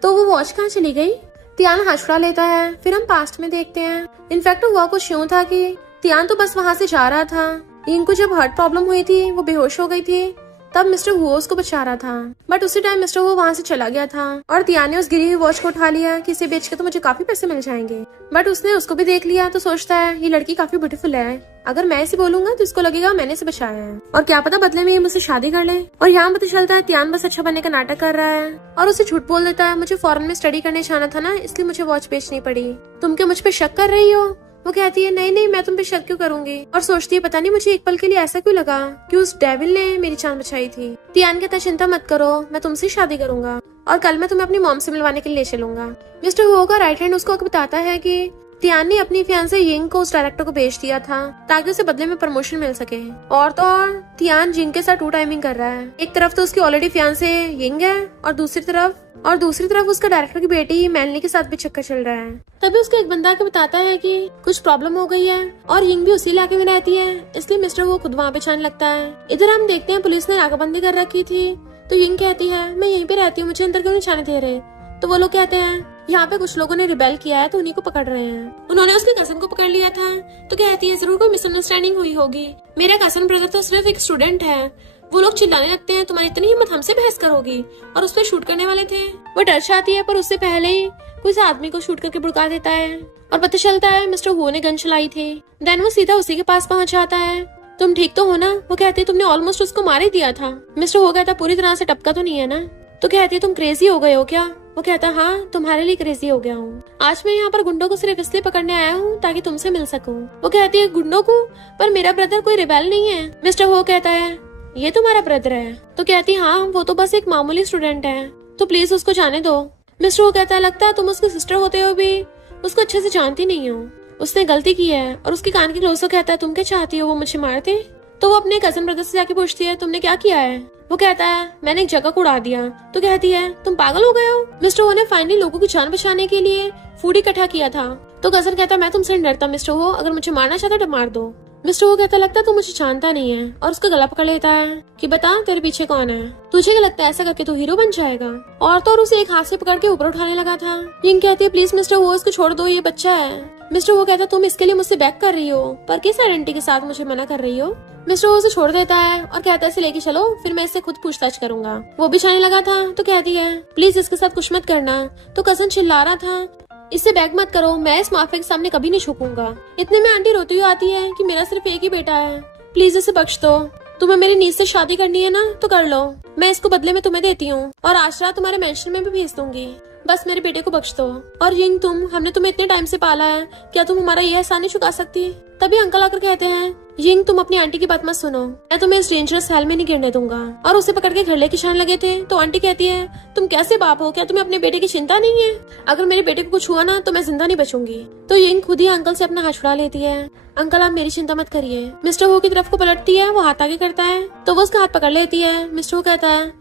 तो वो वॉच कहाँ चली गई? त्यान हाथ छुड़ा लेता है। फिर हम पास्ट में देखते हैं। इनफैक्ट हुआ कुछ यूं था कि त्यान तो बस वहाँ से जा रहा था। यिंग को जब हार्ट प्रॉब्लम हुई थी वो बेहोश हो गई थी, तब मिस्टर हुओ उसको बचा रहा था, बट उसी टाइम मिस्टर हुओ वहाँ से चला गया था और त्यान ने उस गिरी हुई वॉच को उठा लिया कि इसे बेच के तो मुझे काफी पैसे मिल जाएंगे। बट उसने उसको भी देख लिया तो सोचता है ये लड़की काफी ब्यूटीफुल है, अगर मैं इसे बोलूंगा तो इसको लगेगा मैंने इसे बचाया है और क्या पता बदले में ये मुझसे शादी कर ले। और यहाँ पता चलता है त्यान बस अच्छा बनने का नाटक कर रहा है और उसे झूठ बोल देता है मुझे फॉरेन में स्टडी करने जाना था ना, इसलिए मुझे वॉच बेचनी पड़ी। तुम क्या मुझ पे शक कर रही हो? वो कहती है नहीं नहीं मैं तुम पे शक क्यों करूंगी, और सोचती है पता नहीं मुझे एक पल के लिए ऐसा क्यों लगा कि उस डेविल ने मेरी जान बचाई थी। त्यान कहता चिंता मत करो, मैं तुमसे शादी करूंगा और कल मैं तुम्हें अपनी मॉम से मिलवाने के लिए ले चलूंगा। मिस्टर हो का राइट हैंड उसको बताता है कि त्यान ने अपनी फियांसे यिंग को उस डायरेक्टर को बेच दिया था ताकि उसे बदले में प्रमोशन मिल सके। और तो और त्यान यिंग के साथ 2 टाइमिंग कर रहा है। एक तरफ तो उसकी ऑलरेडी फियांसे यिंग है और दूसरी तरफ उसका डायरेक्टर की बेटी मैनली के साथ भी चक्कर चल रहा है। तभी उसका एक बंदा आके बताता है कि कुछ प्रॉब्लम हो गई है और यिंग भी उसी इलाके में रहती है, इसलिए मिस्टर वो खुद वहाँ पे जाने लगता है। इधर हम देखते हैं पुलिस ने नाकाबंदी कर रखी थी तो यिंग कहती है मैं यहीं पे रहती हूँ, मुझे अंदर क्यों नहीं जाने दे रहे? तो वो लोग कहते हैं यहाँ पे कुछ लोगों ने रिबेल किया है तो उन्हीं को पकड़ रहे हैं। उन्होंने उसके कजन को पकड़ लिया था। तो कहती है जरूर कोई मिसअंडरस्टैंडिंग हुई होगी, मेरा कजन ब्रदर तो सिर्फ एक स्टूडेंट है। वो लोग चिल्लाने लगते हैं तुम्हारी इतनी हिम्मत हमसे बहस करोगी, और उस पर शूट करने वाले थे। वो डर जाती है पर उससे पहले ही कोई आदमी को शूट करके भड़का देता है और पता चलता है मिस्टर हुओ ने गन चलाई थी। देन वो सीधा उसी के पास पहुंच जाता है। तुम ठीक तो हो ना? वो कहती है तुमने ऑलमोस्ट उसको मार ही दिया था। मिस्टर हुओ कहता पूरी तरह से टपका तो नहीं है ना? तो कहती है तुम क्रेजी हो गए हो क्या? वो कहता हाँ तुम्हारे लिए क्रेजी हो गया हूँ। आज मैं यहाँ पर गुंडों को सिर्फ इसलिए पकड़ने आया हूँ ताकि तुमसे मिल सकूँ। वो कहती है गुंडों को? पर मेरा ब्रदर कोई रिबेल नहीं है। मिस्टर हो कहता है ये तुम्हारा ब्रदर है? तो कहती हाँ वो तो बस एक मामूली स्टूडेंट है, तो प्लीज उसको जाने दो। मिस्टर हो कहता है लगता है तुम उसकी सिस्टर होते हो भी उसको अच्छे से जानती नहीं हो, उसने गलती की है। और उसकी कान की क्लोज कहता है तुम क्या चाहती हो वो मुझे मार दे? तो वो अपने कजन ब्रदर से जाके पूछती है तुमने क्या किया है? वो कहता है मैंने एक जगह को उड़ा दिया। तो कहती है तुम पागल हो गए हो? मिस्टर हो ने फाइनली लोगों की जान बचाने के लिए फूड इकट्ठा किया था। तो कजन कहता है मैं तुमसे नहीं डरता मिस्टर हो, अगर मुझे मारना चाहता तो मार दो। मिस्टर वो कहता लगता तू मुझे जानता नहीं है और उसका गला पकड़ लेता है कि बता तेरे पीछे कौन है, तुझे क्या लगता है ऐसा करके तू हीरो बन जाएगा? और तो और उसे एक हाथ से पकड़ के ऊपर उठाने लगा था। यिंग कहती है प्लीज मिस्टर वो इसको छोड़ दो, ये बच्चा है। मिस्टर वो कहता तुम इसके लिए मुझसे बैक कर रही हो पर किस आइडेंटिटी के साथ मुझे मना कर रही हो? मिस्टर वो उसे छोड़ देता है और कहता है इसे लेके चलो, फिर मैं इससे खुद पूछताछ करूंगा। वो भी जाने लगा था तो कहती है प्लीज इसके साथ कुछ मत करना। तो कजन चिल्ला रहा था इससे बैग मत करो, मैं इस माफिया के सामने कभी नहीं झुकूंगा। इतने में आंटी रोती हुई आती है कि मेरा सिर्फ एक ही बेटा है, प्लीज इसे बख्श दो। तुम्हें मेरी नीज से शादी करनी है ना तो कर लो, मैं इसको बदले में तुम्हें देती हूँ और आज रात तुम्हारे मेंशन में भी भेज दूंगी, बस मेरे बेटे को बख्श दो। और यिंग हमने तुम्हें इतने टाइम से पाला है, क्या तुम हमारा ये एहसान नहीं चुका सकती? तभी अंकल आकर कहते हैं यिंग तुम अपनी आंटी की बात मत सुनो, मैं तुम्हें इस डेंजरस हाल में नहीं गिरने दूंगा। और उसे पकड़ के घर लेके जाने लगे थे तो आंटी कहती है तुम कैसे बाप हो, क्या तुम्हें अपने बेटे की चिंता नहीं है? अगर मेरे बेटे को कुछ हुआ ना तो मैं जिंदा नहीं बचूंगी। तो यिंग खुद ही अंकल से अपना हाथ छुड़ा लेती है। अंकल आप मेरी चिंता मत करिए। मिस्टर वो की तरफ को पलटती है, वो हाथ आगे करता है तो वो उसका हाथ पकड़ लेती है। मिस्टर वो कहता है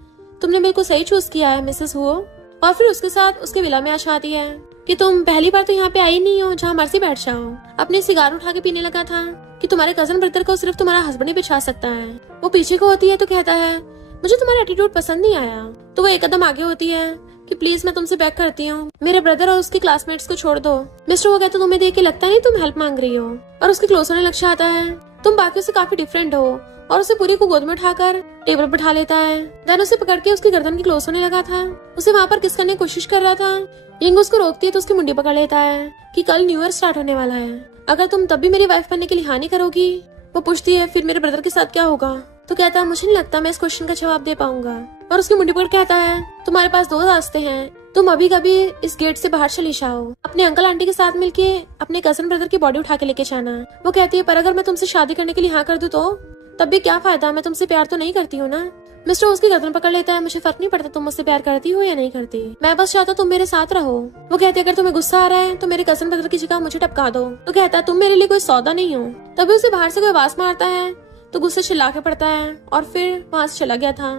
तुमने मेरे को सही चूज किया है मिसेस हो। और फिर उसके साथ उसके विला में आशा आती है कि तुम पहली बार तो यहाँ पे आई नहीं हो जहाँ मर्जी बैठ जाओ। अपने सिगार उठा के पीने लगा था कि तुम्हारे कजन ब्रदर को सिर्फ तुम्हारा हस्बैंड ही बिछा सकता है। वो पीछे को होती है तो कहता है मुझे तुम्हारा एटीट्यूड पसंद नहीं आया। तो वो एक कदम आगे होती है कि प्लीज मैं तुमसे बैक करती हूँ, मेरे ब्रदर और उसके क्लासमेट्स को छोड़ दो। मिस्टर वो कहता तुम्हें देख के लगता नहीं तुम हेल्प मांग रही हो। और उसके क्लोज होने लग जाता है। तुम बाकी से काफी डिफरेंट हो। और उसे पूरी को गोद में उठाकर टेबल पर बैठा लेता है। देन उसे पकड़ के उसकी गर्दन की क्लोज होने लगा था। उसे वहाँ पर किस करने की कोशिश कर रहा था। यिंग उसको रोकती है तो उसकी मुंडी पकड़ लेता है कि कल न्यू ईयर स्टार्ट होने वाला है, अगर तुम तब भी मेरी वाइफ बनने के लिए हाँ नहीं करोगी। वो पूछती है फिर मेरे ब्रदर के साथ क्या होगा। तो कहता है मुझे नहीं लगता मैं इस क्वेश्चन का जवाब दे पाऊंगा। और उसकी मुंडी पकड़ कहता है तुम्हारे पास दो रास्ते हैं, तुम अभी कभी इस गेट से बाहर चली जाओ, अपने अंकल आंटी के साथ मिलके अपने कजन ब्रदर की बॉडी उठा के लेके जाना। वो कहती है पर अगर मैं तुमसे शादी करने के लिए हाँ कर दूं तो तब भी क्या फायदा, मैं तुमसे प्यार तो नहीं करती हूँ ना। मिस्टर उसकी गर्दन पकड़ लेता है, मुझे फर्क नहीं पड़ता तुम मुझसे प्यार करती हो या नहीं करती, मैं बस चाहता तुम मेरे साथ रहो। वो कहती है अगर तुम्हें गुस्सा आ रहा है तो मेरे कजन ब्रदर की जगह मुझे टपका दो। तो कहता है तुम मेरे लिए कोई सौदा नहीं हो। तभी उसे बाहर से कोई आवाज मारता है तो गुस्से चिल्ला के पड़ता है और फिर वहां से चला गया था।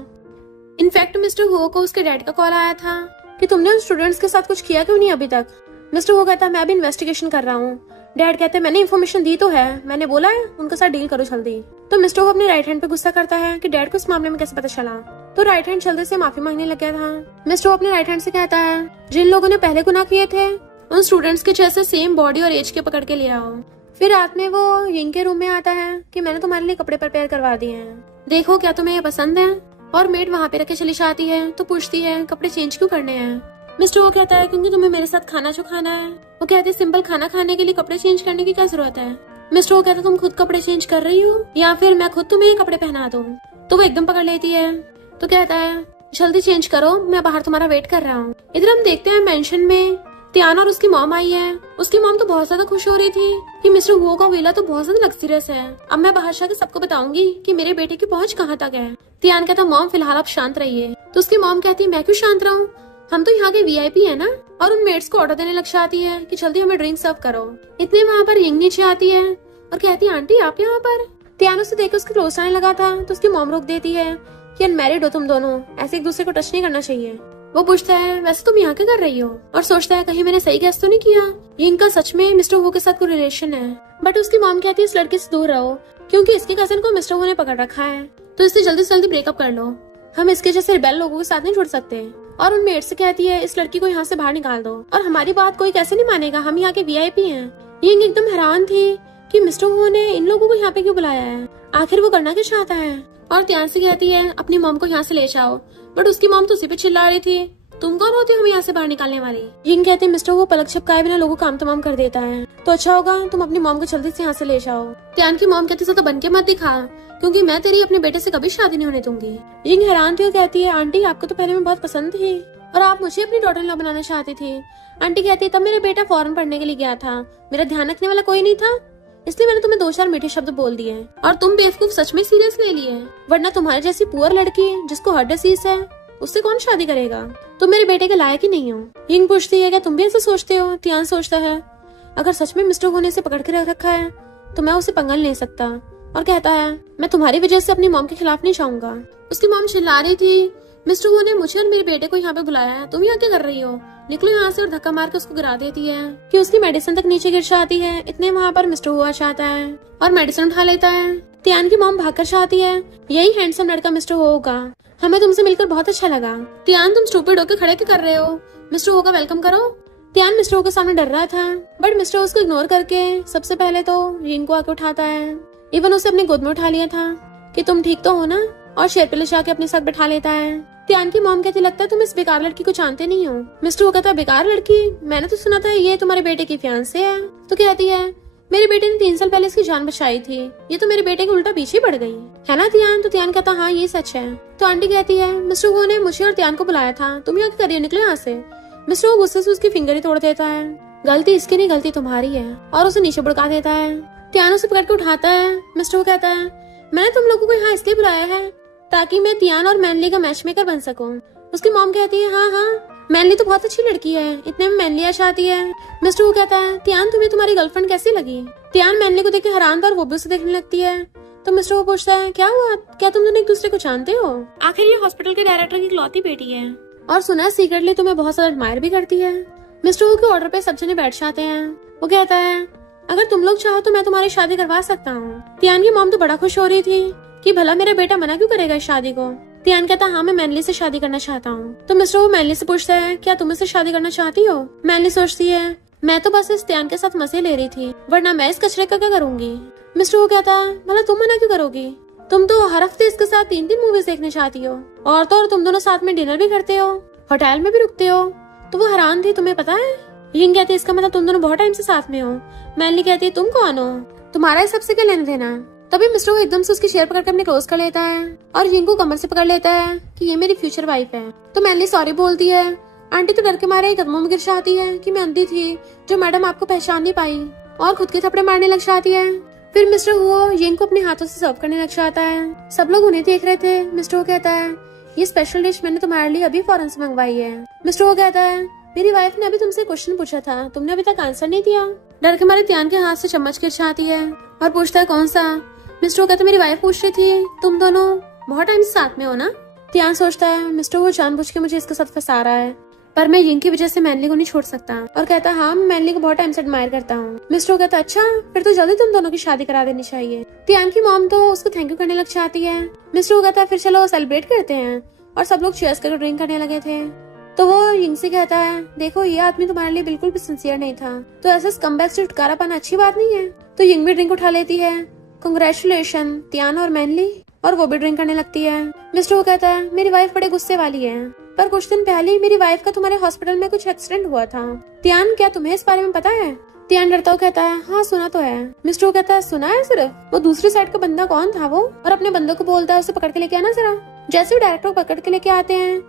इनफैक्ट मिस्टर हो को उसके डैड का कॉल आया था कि तुमने उन स्टूडेंट्स के साथ कुछ किया क्यों नहीं अभी तक। मिस्टर हो कहता है मैं भी इन्वेस्टिगेशन कर रहा हूँ। डैड कहते हैं मैंने इन्फॉर्मेशन दी तो है, मैंने बोला है उनके साथ डील करो जल्दी। तो मिस्टर हो अपने राइट हैंड पे गुस्सा करता है कि डैड को इस मामले में कैसे पता चला। तो राइट हैंड जल्दी से माफी मांगने लग गया था। मिस्टर हो अपने राइट हैंड से कहता है जिन लोगों ने पहले गुनाह किए थे उन स्टूडेंट्स के जैसे सेम बॉडी और एज के पकड़ के ले आओ। फिर रात में वो यिंग के रूम में आता है कि मैंने तुम्हारे लिए कपड़े प्रिपेयर करवा दिए हैं, देखो क्या तुम्हें ये पसंद है। और मेड वहाँ पे रखे चली जाती है तो पूछती है कपड़े चेंज क्यों करने हैं। मिस्टर वो कहता है क्योंकि तुम्हें मेरे साथ खाना जो खाना है। वो कहती है सिंपल खाना खाने के लिए कपड़े चेंज करने की क्या जरूरत है। मिस्टर वो कहता है तुम खुद कपड़े चेंज कर रही हो या फिर मैं खुद तुम्हें कपड़े पहना दूं। तो वो एकदम पकड़ लेती है तो कहता है जल्दी चेंज करो, मैं बाहर तुम्हारा वेट कर रहा हूँ। इधर हम देखते हैं मेंशन में त्यान और उसकी मॉम आई है। उसकी मॉम तो बहुत ज्यादा खुश हो रही थी कि मिस्टर वो का विला तो बहुत ज्यादा लग्जरियस है, अब मैं बाहर जाके सबको बताऊंगी कि मेरे बेटे की पहुंच कहाँ तक है। त्यान कहता मॉम फिलहाल आप शांत रहिए। तो उसकी मॉम कहती है मैं क्यों शांत रहूं, हम तो यहाँ के वीआईपी है ना। और उन मेड्स को ऑर्डर देने लग जाती है कि जल्दी हमें ड्रिंक सर्व करो। इतने वहाँ पर यिंग नीचे आती है और कहती है आंटी आप यहाँ पर। त्यान उसे देख उसके क्लोज आने लगा था तो उसकी मॉम रोक देती है कि अनमैरिड हो तुम दोनों, ऐसे एक दूसरे को टच नहीं करना चाहिए। वो पूछता है वैसे तुम यहाँ क्या कर रही हो, और सोचता है कहीं मैंने सही गैस तो नहीं किया, यिंग का सच में मिस्टर वो के साथ कोई रिलेशन है। बट उसकी मॉम कहती है इस लड़के से दूर रहो क्योंकि इसके कजन को मिस्टर वो ने पकड़ रखा है, तो इससे जल्दी से जल्दी ब्रेकअप कर लो, हम इसके जैसे रिबेल लोगों के साथ नहीं जुड़ सकते। और उन मेड से कहती है इस लड़की को यहाँ से बाहर निकाल दो, और हमारी बात कोई कैसे नहीं मानेगा, हम यहाँ के वीआईपी हैं। यिंग एकदम हैरान थी कि मिस्टर वो ने इन लोगों को यहाँ पे क्यों बुलाया है, आखिर वो करना क्या चाहता है। और त्यान से कहती है अपनी मॉम को यहाँ से ले जाओ। बट उसकी मॉम तो उसी पे चिल्ला रही थी तुम कौन होती हो हमें यहाँ से बाहर निकालने वाली। यिंग कहते हैं मिस्टर वो पलक झपकाए बिना लोगों को काम तमाम कर देता है, तो अच्छा होगा तुम अपनी मॉम को जल्दी से यहाँ से ले जाओ। त्यान की मॉम कहती तो बन के मत दिखा क्योंकि मैं तेरी अपने बेटे से कभी शादी नहीं होने दूंगी। यिंग हैरान थी और कहती है आंटी आपको तो पहले में बहुत पसंद थी और आप मुझे अपनी डॉटर इन लॉ बनाना चाहती थी। आंटी कहती है तब मेरा बेटा फॉरेन पढ़ने के लिए गया था, मेरा ध्यान रखने वाला कोई नहीं था, इसलिए मैंने तुम्हें 2-4 मीठे शब्द बोल दिए और तुम बेवकूफ सच में सीरियस ले लिए, वरना तुम्हारे जैसी पुअर लड़की जिसको हार्ट डिसीज है उससे कौन शादी करेगा, तुम मेरे बेटे के लायक ही नहीं हो। यिंग पूछती है क्या तुम भी ऐसा सोचते हो। त्यान सोचता है अगर सच में मिस्टर होने से पकड़ के रख रखा है तो मैं उसे पंगा नहीं सकता, और कहता है मैं तुम्हारी वजह से अपनी मॉम के खिलाफ नहीं जाऊंगा। उसकी मॉम चिल्ला रही थी मिस्टर वो ने मुझे और मेरे बेटे को यहाँ पे बुलाया है, तुम यहाँ क्या कर रही हो, निकलो यहाँ से। और धक्का मार के उसको गिरा देती है कि उसकी मेडिसिन तक नीचे गिर जाती है। इतने वहाँ पर मिस्टर हुआ चाहता है और मेडिसिन उठा लेता है। त्यान की मॉम भागकर चाहती है यही हैंडसम लड़का मिस्टर होगा, हमें तुमसे मिलकर बहुत अच्छा लगा। त्यान तुम स्टूपिड होकर खड़े क्या कर रहे हो, मिस्टर हो का वेलकम करो। त्यान मिस्टर हो के सामने डर रहा था बट मिस्टर उसको इग्नोर करके सबसे पहले तो यिंग को आके उठाता है, इवन उसे अपनी गोद में उठा लिया था कि तुम ठीक तो हो ना, और शेर पे ले जाके अपने साथ बैठा लेता है। त्यान की मॉम कहती लगता है तुम इस बेकार लड़की को जानते नहीं हो। मिस्टर वो कहता है बेकार लड़की, मैंने तो सुना था ये तुम्हारे बेटे की फियांसे है। तो कहती है मेरे बेटे ने 3 साल पहले इसकी जान बचाई थी, ये तो मेरे बेटे के उल्टा पीछे पड़ गई है ना त्यान। तो त्यान कहता हाँ ये सच है। तो आंटी कहती है मिस्टर वो ने मुझे और त्यान को बुलाया था, तुम यहाँ क्या करिए, निकले यहाँ से। मिस्टर वो गुस्से से उसकी फिंगर ही तोड़ देता है, गलती इसकी नहीं गलती तुम्हारी है, और उसे नीचे बुड़का देता है। तियान उसे पकड़ के उठाता है। मिस्टर वो कहता है मैंने तुम लोगों को यहाँ इसलिए बुलाया है ताकि मैं तियान और मैनली का मैच मेकर बन सकूं। उसकी मॉम कहती है हाँ, मैनली तो बहुत अच्छी लड़की है, इतने में मैनली आ जाती है। मिस्टर वो कहता है तियान तुम्हें तुम्हारी गर्लफ्रेंड कैसी लगी? तियान मैनली को देख के हैरान था और वो भी उसे देखने लगती है। तो मिस्टर वो पूछता है क्या हुआ, क्या तुम दोनों एक दूसरे को जानते हो? आखिर ये हॉस्पिटल के डायरेक्टर की इकलौती बेटी है और सुना है सीक्रेटली तुम्हें बहुत ज्यादा एडमायर भी करती है। मिस्टर वो के ऑर्डर पे सब जने बैठ जाते हैं। वो कहता है अगर तुम लोग चाहो तो मैं तुम्हारी शादी करवा सकता हूँ। तियान की मॉम तो बड़ा खुश हो रही थी कि भला मेरा बेटा मना क्यों करेगा इस शादी को। तियान कहता हाँ मैं मैनली से शादी करना चाहता हूँ। तो मिस्टर वो मैनली से पूछता है क्या तुम इससे शादी करना चाहती हो? मैनली सोचती है मैं तो बस इस तियान के साथ मजे ले रही थी, वरना मैं इस कचरे का क्या करूंगी। मिस्टर वो कहता है भला तुम मना क्यों करोगी? तुम तो हर हफ्ते इसके साथ 3-3 मूवीज देखने चाहती हो और तो और तुम दोनों साथ में डिनर भी करते हो, होटल में भी रुकते हो। तो वो हैरान थी तुम्हें पता है? यिंग कहती है इसका मतलब तुम दोनों बहुत टाइम से साथ में हो। मैनली कहती है तुम कौन हो, तुम्हारा इस सबसे क्या लेना देना? तभी मिस्टर वो एकदम से उसकी चेयर पकड़ कर अपने क्लोज कर लेता है और यिंग को कमर से पकड़ लेता है कि ये मेरी फ्यूचर वाइफ है। तो मैनली सॉरी बोलती है। आंटी तो डर के मारे कदमों में गिर जाती है कि मैं अंधी थी जो मैडम आपको पहचान नहीं पाई और खुद के थप्पड़े मारने लग जाती है। फिर मिस्टर वो यिंग को अपने हाथों से सर्व करने लग जाता है। सब लोग उन्हें देख रहे थे। मिस्टर वो कहता है ये स्पेशल डिश मैंने तुम्हारे लिए अभी फौरन से मंगवाई है। मिस्टर वो कहता है मेरी वाइफ ने अभी तुमसे क्वेश्चन पूछा था, तुमने अभी तक आंसर नहीं दिया। डर के मारे तियान के हाथ से चम्मच गिर जाती है और पूछता है कौन सा? मिस्टर वो कहता है मेरी वाइफ पूछ रही थी तुम दोनों बहुत टाइम से साथ में हो ना? तियान सोचता है मिस्टर वो जानबूझ के मुझे इसके साथ फंसा रहा है, पर मैं यिंग की वजह से मैनली को नहीं छोड़ सकता। और कहता हाँ मैं मैनली को बहुत टाइम से एडमायर करता हूँ। मिस्टर वो कहता अच्छा फिर तो जल्दी तुम दोनों की शादी करा देनी चाहिए। तियान की मॉम तो उसको थैंक यू करने लग जाती है। मिस्टर वो कहता है फिर चलो सेलिब्रेट करते हैं और सब लोग चीयर्स करके ड्रिंक करने लगे थे। तो वो यिंग से कहता है देखो ये आदमी तुम्हारे लिए बिल्कुल भी सिंसियर नहीं था, तो ऐसे स्कमबैग से छुटकारा पाना अच्छी बात नहीं है। तो यिंग भी ड्रिंक उठा लेती है। कांग्रेचुलेशन तियान और मैनली, और वो भी ड्रिंक करने लगती है। मिस्टर वो कहता है मेरी वाइफ बड़े गुस्से वाली है, पर कुछ दिन पहले ही मेरी वाइफ का तुम्हारे हॉस्पिटल में कुछ एक्सीडेंट हुआ था। तियान क्या तुम्हें इस बारे में पता है? तियान डरता हुआ कहता है हाँ सुना तो है। मिस्टर वो कहता है सुना है सिर्फ? वो दूसरी साइड का बंदा कौन था वो? और अपने बंदों को बोलता है उसे पकड़ के लेके आना जरा। जैसे वो डायरेक्टर को पकड़ के लेके आते हैं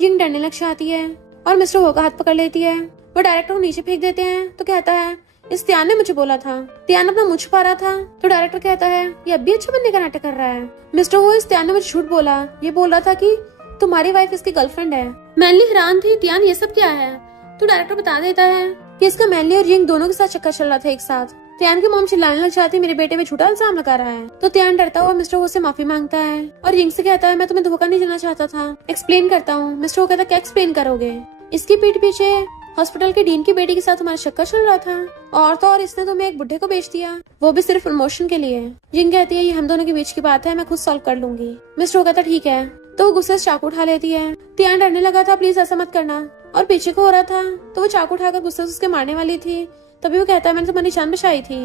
यिंग डरने लग जाती है और मिस्टर वो का हाथ पकड़ लेती है। वो डायरेक्टर को नीचे फेंक देते हैं। तो कहता है इस तियान ने मुझे बोला था। तियान अपना मुंह छुपा रहा था। तो डायरेक्टर कहता है ये अब भी अच्छा बनने का नाटक कर रहा है। मिस्टर वो इस तियान ने मुझे झूठ बोला, ये बोल रहा था कि तुम्हारी वाइफ इसकी गर्लफ्रेंड है। मैनली हैरान थी तियान ये सब क्या है। तो डायरेक्टर बता देता है कि इसका मैनली और यिंग दोनों के साथ चक्कर चल रहा था एक साथ। तियान की मॉम चिल्लाने लग जाती मेरे बेटे में झूठा इल्जाम लगा रहा है। तो तियान डरता हुआ मिस्टर वो से माफी मांगता है और यिंग से कहता है मैं तुम्हें धोखा नहीं देना चाहता था, एक्सप्लेन करता हूँ। मिस्टर वो कहता क्या एक्सप्लेन करोगे? इसकी पीठ पीछे हॉस्पिटल के डीन की बेटी के साथ तुम्हारा चक्कर चल रहा था और तो और इसने तुम्हें एक बुढ़े को बेच दिया, वो भी सिर्फ प्रमोशन के लिए। यिंग कहती है ये हम दोनों के बीच की बात है, मैं खुद सॉल्व कर लूंगी। मिस्टर वो कहता ठीक है। तो वो गुस्से से चाकू उठा लेती है। तियान डरने लगा था प्लीज ऐसा मत करना, और पीछे को हो रहा था तो वो चाकू उठाकर गुस्से से उसके मारने वाली थी। तभी वो कहता है मैंने तुम्हारी जान बचाई थी।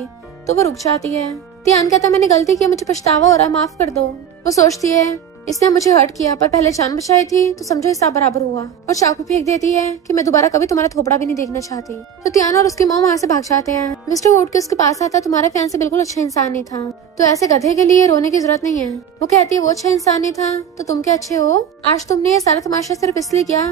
तो वो रुक जाती है। तियान कहता है मैंने गलती की, मुझे पछतावा हो रहा है, माफ कर दो। वो सोचती है इसने मुझे हर्ट किया पर पहले जान बचाई थी तो समझो हिसाब बराबर हुआ, और चाकू फेंक देती है कि मैं दोबारा कभी तुम्हारा थोपड़ा भी नहीं देखना चाहती। तो तियान और उसकी मॉम वहाँ से भाग जाते हैं। मिस्टर उठ के उसके पास आता तुम्हारे फैन से बिल्कुल अच्छा इंसान नहीं था, तो ऐसे गधे के लिए रोने की जरूरत नहीं है। वो कहती है वो अच्छा इंसान नहीं था तो तुम क्या अच्छे हो? आज तुमने ये सारा तमाशा सिर्फ इसलिए किया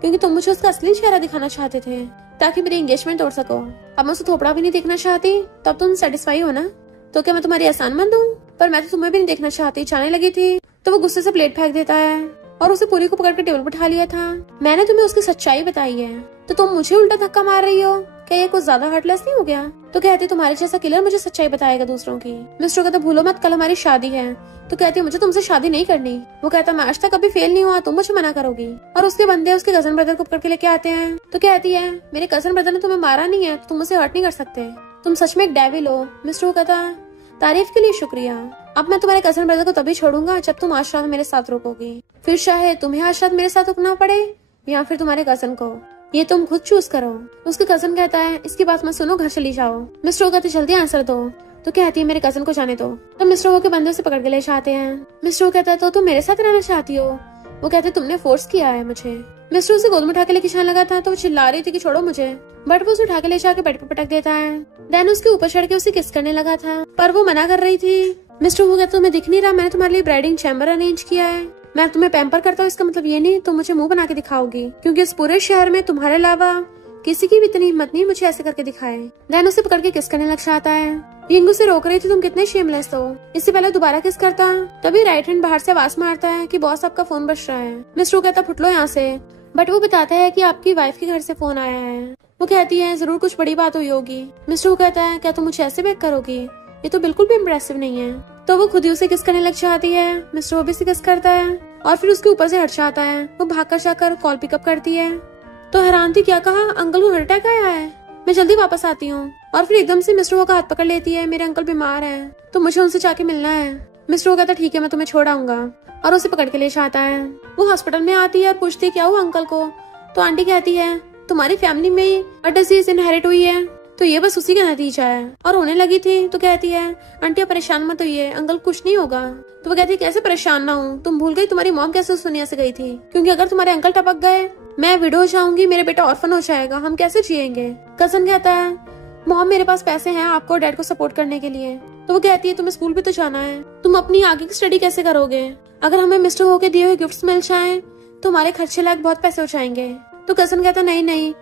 क्योंकि तुम मुझे उसका असली चेहरा दिखाना चाहते थे ताकि मेरी एंगेजमेंट तोड़ सको। अब मैं उसे थोपड़ा भी नहीं देखना चाहती तो अब तुम सेटिस्फाई हो ना? तो क्या मैं तुम्हारी एहसानमंद हूँ? पर मैं तो तुम्हें भी नहीं देखना चाहती। जाने लगी थी तो वो गुस्से से प्लेट फेंक देता है और उसे पूरी को पकड़ के टेबल पर उठा लिया था। मैंने तुम्हें उसकी सच्चाई बताई है तो तुम मुझे उल्टा धक्का मार रही हो, क्या ये कुछ ज्यादा हार्टलेस नहीं हो गया? तो कहती तुम्हारे जैसा किलर मुझे सच्चाई बताएगा दूसरों की। मिस्टर कहता भूलो मत कल हमारी शादी है। तो कहती मुझे तुमसे शादी नहीं करनी। वो कहता मैं आज तक कभी फेल नहीं हुआ, तुम मुझे मना करोगी। और उसके बंदे उसके कजन ब्रदर को पकड़ के लेके आते हैं। तो कहती है मेरे कजन ब्रदर ने तुम्हें मारा नहीं है तो तुम मुझे हर्ट नहीं कर सकते, तुम सच में एक डेविल हो। मिस्टर कहता तारीफ के लिए शुक्रिया, अब मैं तुम्हारे कजन ब्रदर को तभी छोड़ूंगा जब तुम आज रात मेरे साथ रुकोगी, फिर चाहे तुम्हें आज रात मेरे साथ रुकना पड़े या फिर तुम्हारे कजन को, ये तुम खुद चूज करो। उसके कजन कहता है इसकी बात मत सुनो, घर चली जाओ। मिस्टर कहते जल्दी आंसर दो। तो कहती है मेरे कजन को जाने दो। तो मिस्टर वो के बंदे से पकड़ के ले जाते हैं। मिस्टर कहता है तो तुम मेरे साथ रहना चाहती हो? वो कहते तुमने फोर्स किया है मुझे। मिस्टर उसे गोद में उठा के लेके जाने लगा था तो वो चिल्ला रही थी कि छोड़ो मुझे, बट वो उसे उठा के ले जाके बेड पर पटक देता है। देन उसके ऊपर चढ़ के उसे किस करने लगा था पर वो मना कर रही थी। मिस्टर वो कहता तुम्हें दिख नहीं रहा, मैंने तुम्हारे लिए ब्राइडिंग चैम्बर अरेंज किया है, मैं तुम्हें पैम्पर करता हूँ, इसका मतलब ये नहीं तुम मुझे मुंह बना के दिखाओगी, क्योंकि इस पूरे शहर में तुम्हारे अलावा किसी की भी इतनी हिम्मत नहीं मुझे ऐसे करके दिखाए। देन उसे पकड़ के किस करने लग जाता है। यिंग उसे रोक रही थी, तुम कितने शेमलेस हो। इससे पहले दोबारा किस करता। तभी राइट हैंड बाहर से आवाज मारता है कि बॉस आपका फोन बज रहा है। मिस्टर कहता फुटलो यहाँ से, बट वो बताता है कि आपकी वाइफ के घर से फोन आया है। वो कहती है जरूर कुछ बड़ी बात हुई होगी। मिस्टर कहता है क्या तुम मुझे ऐसे बैक करोगी, ये तो बिल्कुल भी इम्प्रेसिव नहीं है। तो वो खुद ही उसे किस करने लग जाती है। मिस्टर भी किस करता है और फिर उसके ऊपर से हट जाता है। वो भाग कर जाकर कॉल पिकअप करती है। तो हैरान थी, क्या कहा, अंकल को हार्ट अटैक आया है, मैं जल्दी वापस आती हूँ। और फिर एकदम से मिस्टर का हाथ पकड़ लेती है, मेरे अंकल बीमार है तो मुझे उनसे जाके मिलना है। मिस्टर कहता ठीक है मैं तुम्हें छोड़ आऊंगा और उसे पकड़ के ले जाता है। वो हॉस्पिटल में आती है और पूछती है क्या हुआ अंकल को। तो आंटी कहती है तुम्हारी फैमिली में हार्ट डिजीज इनहेरिट हुई है, तो ये बस उसी का नतीजा है। और होने लगी थी तो कहती है आंटी आप परेशान मत होइए, अंकल कुछ नहीं होगा। तो वो कहती है कैसे परेशान ना हूँ, तुम भूल गई तुम्हारी मॉम कैसे उस दुनिया से गई थी, क्योंकि अगर तुम्हारे अंकल टपक गए मैं विडो हो जाऊंगी, मेरे बेटा ऑर्फन हो जाएगा, हम कैसे जिएंगे। कजन कहता है मॉम मेरे पास पैसे हैं आपको और डैड को सपोर्ट करने के लिए। तो वो कहती है तुम्हें स्कूल भी तो जाना है, तुम अपनी आगे की स्टडी कैसे करोगे, अगर हमें मिस्टर हो के दिए हुए गिफ्ट्स मिल जाएं तो हमारे खर्चे लायक बहुत पैसे हो जाएंगे। तो कजन कहता नहीं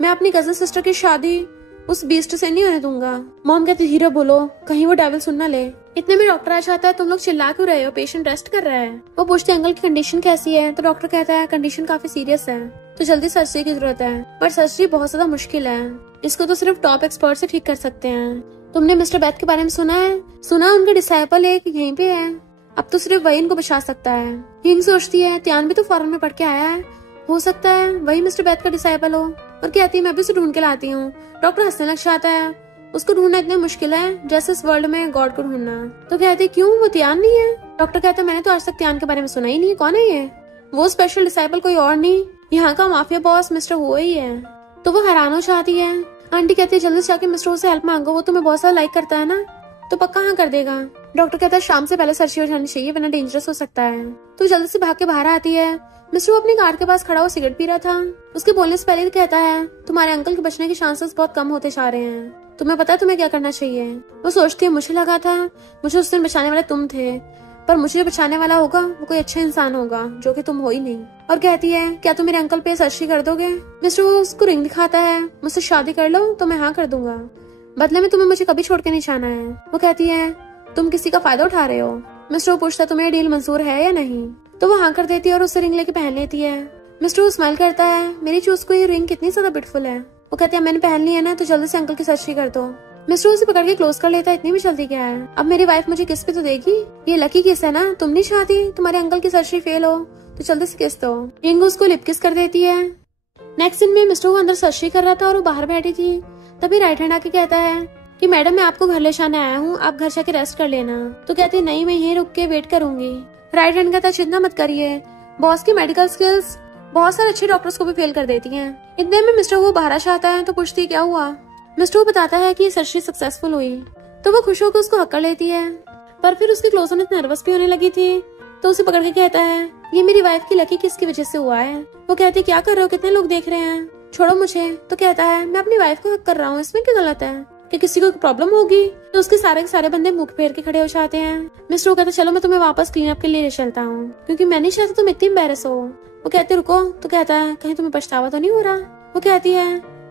मैं अपनी कजन सिस्टर की शादी उस बीस्ट से नहीं होने दूंगा। मॉम कहती धीरे बोलो कहीं वो डेविल सुन ना ले। इतने में डॉक्टर आ जाता है, तुम लोग चिल्ला क्यों रहे हो, पेशेंट रेस्ट कर रहा है। वो पूछते अंकल की कंडीशन कैसी है। तो डॉक्टर कहता है कंडीशन काफी सीरियस है तो जल्दी सर्जरी की जरूरत है, पर सर्जरी बहुत ज्यादा मुश्किल है, इसको तो सिर्फ टॉप एक्सपर्ट से ठीक कर सकते हैं। तुमने मिस्टर बैथ के बारे में सुना है? सुना उनका डिसाइपल एक यहीं पे है, अब तो सिर्फ वही इनको बचा सकता है। यिंग सोचती है त्यान भी तो फॉरेन में पढ़ के आया है, हो सकता है वही मिस्टर बैथ का डिसाइपल हो। और कहती है मैं भी उसे ढूंढ के लाती हूँ। डॉक्टर हंसने लग जाता है, उसको ढूंढना इतना मुश्किल है जैसे इस वर्ल्ड में गॉड को ढूंढना। तो कहती है क्यों, वो त्यान नहीं है। डॉक्टर कहता है मैंने तो आज तक त्यान के बारे में सुना ही नहीं है, कौन है ये। वो स्पेशल डिसाइपल कोई और नहीं, यहाँ का माफिया बॉस मिस्टर वो ही है। तो वो हैरान हो जाती है। आंटी कहती है जल्दी से जाके मिस्टर से हेल्प मांगो, वो तुम्हें बहुत सारा लाइक करता है ना, तो पक्का हाँ कर देगा। डॉक्टर कहता है शाम से पहले सर्जरी हो जानी चाहिए वरना डेंजरस हो सकता है। तो जल्दी से भाग के बाहर आती है। मिस्टर वो अपनी कार के पास खड़ा हुआ सिगरेट पी रहा था। उसके बोलने से पहले कहता है तुम्हारे अंकल के बचने के चांसेस बहुत कम होते जा रहे हैं, तुम्हें पता है तुम्हें क्या करना चाहिए। वो सोचती है मुझे लगा था मुझे उस दिन बचाने वाले तुम थे, पर मुझे जो बचाने वाला होगा वो कोई अच्छा इंसान होगा जो कि तुम हो ही नहीं। और कहती है क्या तुम मेरे अंकल पे सर्जरी कर दोगे। मिस्टर वो उसको रिंग दिखाता है, मुझसे शादी कर लो तो मैं हाँ कर दूंगा, बदले में तुम्हें मुझे कभी छोड़ के नहीं जाना है। वो कहती है तुम किसी का फायदा उठा रहे हो। मिस्टर वो पूछता है तुम्हें डील मंजूर है या नहीं। तो वो हाँ कर देती है और उससे रिंग लेके पहन लेती है। मिस्टर वो स्माइल करता है, मेरी चूज को ये रिंग कितनी ज्यादा ब्यूटीफुल है। वो कहती है मैंने पहन ली है ना तो जल्दी से अंकल की सर्जरी कर दो। मिस्टर उसे पकड़ के क्लोज कर लेता है, इतनी भी जल्दी क्या है, अब मेरी वाइफ मुझे किस पे तो देगी, ये लकी किस है ना, तुम नहीं चाहती तुम्हारे अंकल की सर्जरी फेल हो तो जल्दी से किस दो। यिंग उसको लिप किस कर देती है। नेक्स्ट दिन में मिस्टर वो अंदर सर्जरी कर रहा था और वो बाहर बैठी थी। तभी राइट हैंड आके कहता है कि मैडम मैं आपको घर ले जाने आया हूँ, आप घर जाके रेस्ट कर लेना। तो कहती नहीं मैं यहीं रुक के वेट करूंगी। राइट हैंड कहता चिंता मत करिए, बॉस की मेडिकल स्किल्स बहुत सारे अच्छे डॉक्टर्स को भी फेल कर देती हैं। इतने में मिस्टर वो बाहर आता है तो पूछती क्या हुआ। मिस्टर वो बताता है कि सर्जरी सक्सेसफुल हुई। तो वो खुश होकर उसको हक कर लेती है, पर फिर उसकी क्लोज होने नर्वस भी होने लगी थी। तो उसे पकड़ के कहता है ये मेरी वाइफ की लकी किसकी वजह से हुआ है। वो कहती क्या कर रहे हो, कितने लोग देख रहे हैं, छोड़ो मुझे। तो कहता है मैं अपनी वाइफ को हक कर रहा हूँ, इसमें क्या गलत है, कि किसी को प्रॉब्लम होगी। तो उसके सारे के सारे बंदे मुख फेर के खड़े हो जाते हैं। मिस्टर वो कहता चलो मैं तुम्हें वापस क्लीन अप के लिए ले चलता हूँ, क्योंकि मैं नहीं चाहता तुम इतनी एम्बैरेस हो। वो कहते रुको। तो कहता है कहीं तुम्हें पछतावा तो नहीं हो रहा। वो कहती है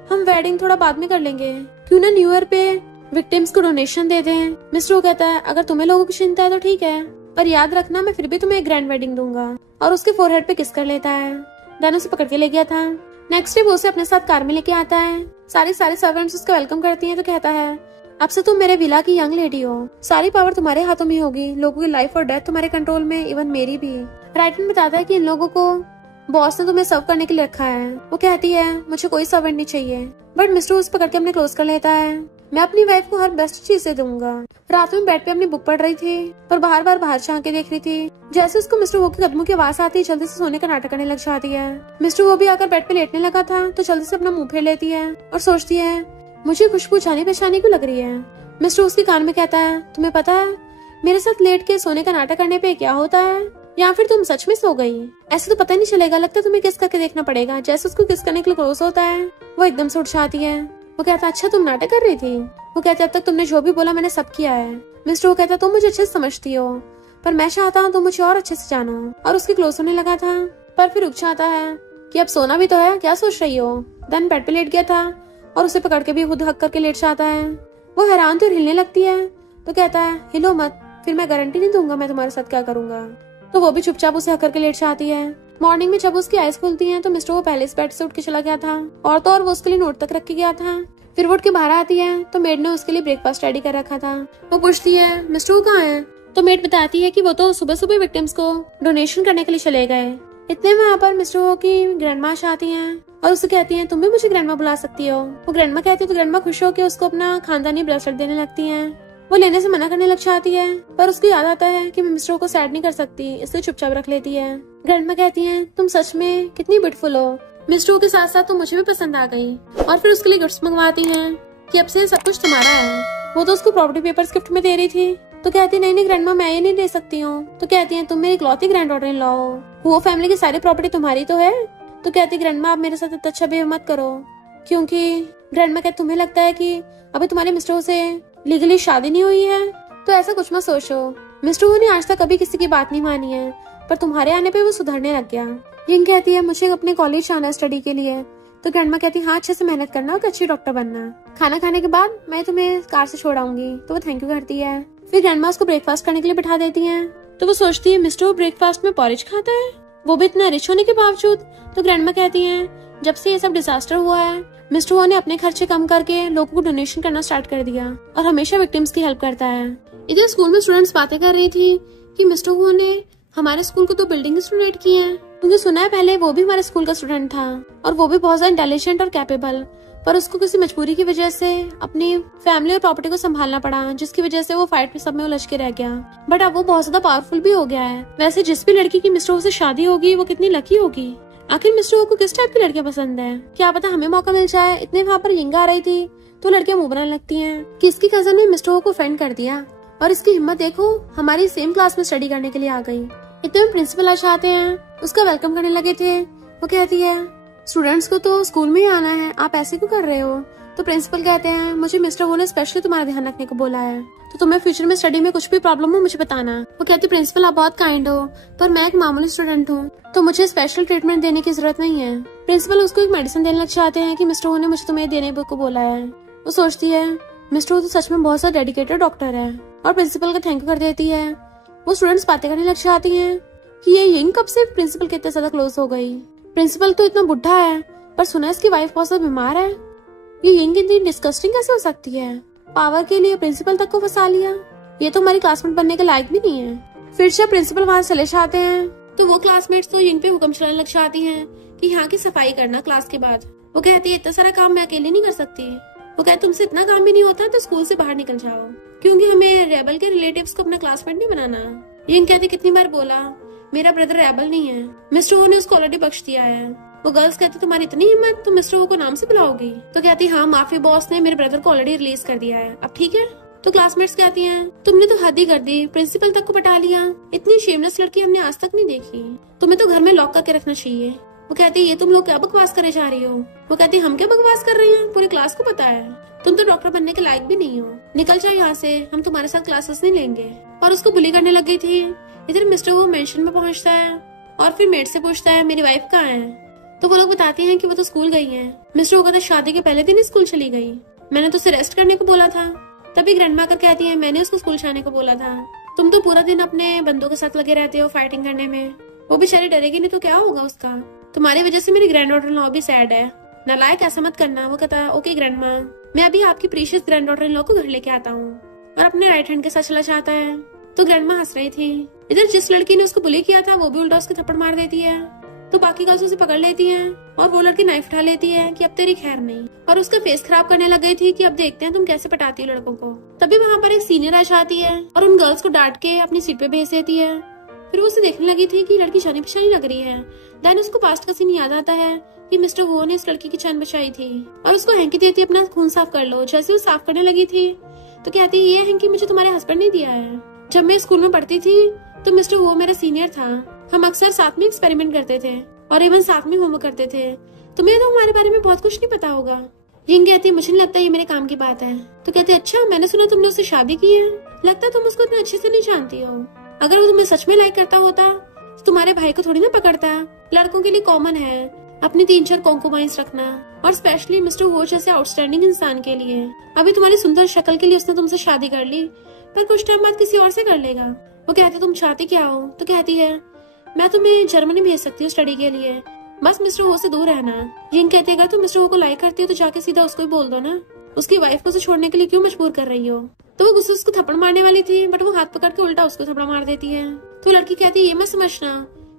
हम वेडिंग थोड़ा बाद में कर लेंगे, क्यों ना न्यू ईयर पे विक्टिम्स को डोनेशन दे दें। मिस्टर वो कहता है अगर तुम्हें लोगों की चिंता है तो ठीक है, पर याद रखना मैं फिर भी तुम्हें एक ग्रैंड वेडिंग दूंगा। और उसके फोरहेड पे किस कर लेता है। देन उसे पकड़ के ले गया था। नेक्स्ट डे वो उसे अपने साथ कार में लेके आता है। सारे सर्वेंट्स उसका वेलकम करती हैं। तो कहता है अब से तुम मेरे विला की यंग लेडी हो, सारी पावर तुम्हारे हाथों में होगी, लोगों की लाइफ और डेथ तुम्हारे कंट्रोल में, इवन मेरी भी। राइटन बताता है कि इन लोगों को बॉस ने तुम्हें सर्व करने के लिए रखा है। वो कहती है मुझे कोई सर्वेंट नहीं चाहिए, बट मिस्टर उस पकड़ के अपने क्लोज कर लेता है। मैं अपनी वाइफ को हर बेस्ट चीजें दूंगा। रात में बेड पे अपनी बुक पढ़ रही थी, पर बाहर झांक के देख रही थी। जैसे उसको मिस्टर वो के कदमों की आवाज आती है, जल्दी से सोने का नाटक करने लग जाती है। मिस्टर वो भी आकर बेड पे लेटने लगा था तो जल्दी से अपना मुंह फेर लेती है और सोचती है मुझे खुशबू जानी पहचानी क्यों लग रही है। मिस्टर उसके कान में कहता है तुम्हें पता है मेरे साथ लेट के सोने का नाटक करने पे क्या होता है, या फिर तुम सच में सो गई। ऐसे तो पता नहीं चलेगा, लगता है तुम्हें किस करके देखना पड़ेगा। जैसे उसको किस करने के लिए क्लोज होता है वो एकदम से उठ जाती है। वो कहता अच्छा तुम नाटक कर रही थी। वो कहते अब तक तुमने जो भी बोला मैंने सब किया है। मिस्टर वो कहता तुम मुझे अच्छे से समझती हो, पर मैं चाहता हूँ तुम मुझे और अच्छे से जानो। और उसके क्लोज होने लगा था, पर फिर रुक जाता है कि अब सोना भी तो है, क्या सोच रही हो। देन बेड पे लेट गया था और उसे पकड़ के भी खुद हक करके लेट जाता है। वो हैरान तो हिलने लगती है तो कहता है हिलो मत, फिर मैं गारंटी नहीं दूंगा मैं तुम्हारे साथ क्या करूंगा। तो वो भी चुपचाप उसे हक करके लेट जाती है। मॉर्निंग में जब उसकी आईज खुलती हैं तो मिस्टर वो पहले इस बेड से उठ के चला गया था और तो और वो उसके लिए नोट तक रख के गया था। फिर वो उठ के बाहर आती है तो मेड ने उसके लिए ब्रेकफास्ट रेडी कर रखा था। वो पूछती है मिस्टर वो कहाँ है? तो मेड बताती है कि वो तो सुबह सुबह विक्टिम्स को डोनेशन करने के लिए चले गए। इतने में वहाँ पर मिस्टर वो की ग्रैंडमा आती हैं और उससे कहती हैं तुम भी मुझे ग्रैंडमा बुला सकती हो। वो ग्रैंडमा कहती है तो ग्रैंडमा खुश होकर उसको अपना खानदानी ब्रेसलेट देने लगती हैं। वो लेने से मना करने लग जाती है पर उसको याद आता है कि मैं मिस्टर को सैड नहीं कर सकती, इसलिए चुपचाप रख लेती है। ग्रैंडमा कहती हैं तुम सच में कितनी ब्यूटीफुल हो, मिस्टर के साथ साथ तुम मुझे भी पसंद आ गई और फिर उसके लिए गिफ्ट्स मंगवाती हैं कि अब से सब कुछ तुम्हारा है। वो तो उसको प्रॉपर्टी पेपर्स गिफ्ट में दे रही थी तो कहती नहीं ग्रैंडमा मैं ये नहीं दे सकती हूँ। तो कहती है तुम मेरी इकलौती ग्रैंड डॉटर इन लॉ हो, वो फैमिली की सारी प्रॉपर्टी तुम्हारी तो है। तो कहती ग्रैंडमा आप मेरे साथ इतना अच्छा बिहेव मत करो, क्योंकि ग्रैंडमा कहती तुम्हें लगता है कि अभी तुम्हारे मिस्टर से लीगली शादी नहीं हुई है, तो ऐसा कुछ मत सोचो। मिस्टर ने आज तक कभी किसी की बात नहीं मानी है पर तुम्हारे आने पे वो सुधरने लग गया। यिंग कहती है मुझे अपने कॉलेज आना है स्टडी के लिए। तो ग्रैंडमा कहती है हाँ अच्छे से मेहनत करना और अच्छी डॉक्टर बनना, खाना खाने के बाद मैं तुम्हें कार से छोड़ाऊंगी। तो वो थैंक यू करती है। फिर ग्रैंडमा उसको ब्रेकफास्ट करने के लिए बिठा देती है तो वो सोचती है मिस्टर ब्रेकफास्ट में पॉरेज खाता है, वो भी इतना रिच होने के बावजूद। तो ग्रैंडमा कहती है जब से ये सब डिजास्टर हुआ है मिस्टर वो ने अपने खर्चे कम करके लोगों को डोनेशन करना स्टार्ट कर दिया और हमेशा विक्टिम्स की हेल्प करता है। इधर स्कूल में स्टूडेंट्स बातें कर रही थी कि मिस्टर वो ने हमारे स्कूल को 2 बिल्डिंग्स डोनेट की हैं, क्योंकि सुना है पहले वो भी हमारे स्कूल का स्टूडेंट था और वो भी बहुत ज्यादा इंटेलिजेंट और कैपेबल, पर उसको किसी मजबूरी की वजह से अपनी फैमिली और प्रॉपर्टी को संभालना पड़ा, जिसकी वजह से वो फाइट में सब में उलझ के रह गया। बट अब वो बहुत ज्यादा पावरफुल भी हो गया है। वैसे जिस भी लड़की की मिस्टर वो से शादी होगी वो कितनी लकी होगी। आखिर मिस्टर वो को किस टाइप की लड़कियां पसंद है, क्या पता हमें मौका मिल जाए। इतने वहाँ पर यिंग आ रही थी तो लड़कियां मुंह बनाने लगती हैं कि इसकी कजन ने मिस्टर वो को फ्रेंड कर दिया और इसकी हिम्मत देखो हमारी सेम क्लास में स्टडी करने के लिए आ गई। इतने में प्रिंसिपल आ जाते हैं, उसका वेलकम करने लगे थे। वो कहती है स्टूडेंट्स को तो स्कूल में ही आना है, आप ऐसे क्यों कर रहे हो? तो प्रिंसिपल कहते हैं मुझे मिस्टर वो ने स्पेशली तुम्हारा ध्यान रखने को बोला है, तो तुम्हें फ्यूचर में स्टडी में कुछ भी प्रॉब्लम हो मुझे बताना। वो कहती प्रिंसिपल आप बहुत काइंड हो पर मैं एक मामूली स्टूडेंट हूँ तो मुझे स्पेशल ट्रीटमेंट देने की जरूरत नहीं है। प्रिंसिपल उसको एक मेडिसिन देने लग चाहते हैं कि मिस्टर वो ने मुझे तुम्हें देने को बोला है। वो सोचती है मिस्टर वो तो सच में बहुत सा डेडिकेटेड डॉक्टर है और प्रिंसिपल का थैंक यू कर देती है। वो स्टूडेंट्स बातें करने लग जाती हैं कि ये यिंग कब से प्रिंसिपल के इतने ज्यादा क्लोज हो गई। प्रिंसिपल तो इतना बुढ़ा है पर सुना इसकी वाइफ बहुत ज्यादा बीमार है। ये यिंग इतनी डिस्कस्टिंग कैसे हो सकती है, पावर के लिए प्रिंसिपल तक को फंसा लिया, ये तो हमारी क्लासमेट बनने के लायक भी नहीं है। फिर जब प्रिंसिपल वहाँ चले जाते हैं तो वो क्लासमेट्स तो यिंग पे हुक्म चलाने लग जाती हैं कि यहाँ की सफाई करना क्लास के बाद। वो कहती है इतना सारा काम मैं अकेले नहीं कर सकती। वो कहती तुमसे इतना काम भी नहीं होता तो स्कूल से बाहर निकल जाओ, क्योंकि हमें रेबल के रिलेटिव्स को अपना क्लासमेट नहीं बनाना। यिंग कहती कितनी बार बोला मेरा ब्रदर रेबल नहीं है, मिस्टर वो ने उसको ऑलरेडी बख्श दिया है। वो गर्ल्स कहती तुम्हारी इतनी हिम्मत तुम मिस्टर वो को नाम से बुलाओगी? तो कहती हाँ माफी बॉस ने मेरे ब्रदर को ऑलरेडी रिलीज कर दिया है, अब ठीक है। तो क्लासमेट्स कहती हैं तुमने तो हद ही कर दी, प्रिंसिपल तक को बटा लिया, इतनी शेमलेस लड़की हमने आज तक नहीं देखी, तुम्हें तो घर में लॉक करके रखना चाहिए। वो कहती ये तुम लोग क्या बकवास करे जा रही हो? वो कहती हम क्या बकवास कर रहे हैं, पूरी क्लास को पता है, तुम तो डॉक्टर बनने के लायक भी नहीं हो, निकल जाओ यहाँ से, हम तुम्हारे साथ क्लासेस नहीं लेंगे। और उसको बुली करने लग गई थी। इधर मिस्टर वो मेंशन में पहुंचता है और फिर मेड से पूछता है मेरी वाइफ कहाँ है? तो वो लोग बताती हैं कि वो तो स्कूल गई है। मिस्टर वो कहता शादी के पहले दिन स्कूल चली गई, मैंने तो उसे रेस्ट करने को बोला था। तभी ग्रैंडमा आकर कहती है मैंने उसको स्कूल जाने को बोला था, तुम तो पूरा दिन अपने बंदों के साथ लगे रहते हो फाइटिंग करने में, वो बेचारी डरेगी नहीं तो क्या होगा उसका, तुम्हारी वजह से मेरी ग्रैंड डॉटर इन लॉ भी सैड है, नालायक ऐसा मत करना। वो कहता ओके ग्रैंडमा, मैं अभी आपकी precious grand daughter in law को घर लेके आता हूँ, और अपने राइट हैंड के साथ चला जाता है। तो ग्रैंडमा हंस रही थी। इधर जिस लड़की ने उसको बुली किया था वो भी उल्टा उसके थप्पड़ मार देती है, तो बाकी गर्ल्स उसे पकड़ लेती हैं और वो लड़की नाइफ उठा लेती है कि अब तेरी खैर नहीं, और उसका फेस खराब करने लग गई थी कि अब देखते हैं तुम कैसे पटाती हो लड़कों को। तभी वहाँ पर एक सीनियर आ जाती है और उन गर्ल्स को डांट के अपनी सीट पे भेज देती है। फिर वो उसे देखने लगी थी कि लड़की जानी पहचानी लग रही है। देन उसको पास्ट का सीन याद आता है कि मिस्टर वो ने इस लड़की की जान बचाई थी और उसको हैंकी देती अपना खून साफ कर लो। जैसे वो साफ करने लगी थी तो कहती ये हैंकी मुझे तुम्हारे हस्बैंड ने दिया है, जब मैं स्कूल में पढ़ती थी तो मिस्टर वो मेरा सीनियर था, हम अक्सर साथ में एक्सपेरिमेंट करते थे और इवन साथ में होमवर्क करते थे, तुम्हें तो हमारे बारे में बहुत कुछ नहीं पता होगा। यिंग कहती मुझे नहीं लगता ये मेरे काम की बात है। तो कहते अच्छा मैंने सुना तुमने उससे शादी की है, लगता तुम उसको इतना अच्छे से नहीं जानती हो, अगर वो तुम्हें सच में लाइक करता होता तो तुम्हारे भाई को थोड़ी ना पकड़ता, लड़कों के लिए कॉमन है अपनी 3-4 कॉन्कुबाइंस रखना। और स्पेशली मिस्टर वो जैसे आउटस्टैंडिंग इंसान के लिए। अभी तुम्हारी सुंदर शक्ल के लिए उसने तुमसे शादी कर ली, पर कुछ टाइम बाद किसी और से कर लेगा। वो कहते तुम चाहती क्या हो? तो कहती है मैं तुम्हें जर्मनी भेज सकती हूँ स्टडी के लिए, बस मिस्टर हो से दूर रहना। यिंग कहती है अगर तुम मिस्टर हो को लाइक करती हो तो जाके सीधा उसको ही बोल दो ना, उसकी वाइफ को उसे छोड़ने के लिए क्यों मजबूर कर रही हो। तो वो गुस्से उसको थप्पड़ मारने वाली थी, बट वो हाथ पकड़ के उल्टा उसको थप्पड़ मार देती है। तो लड़की कहती है ये मत समझना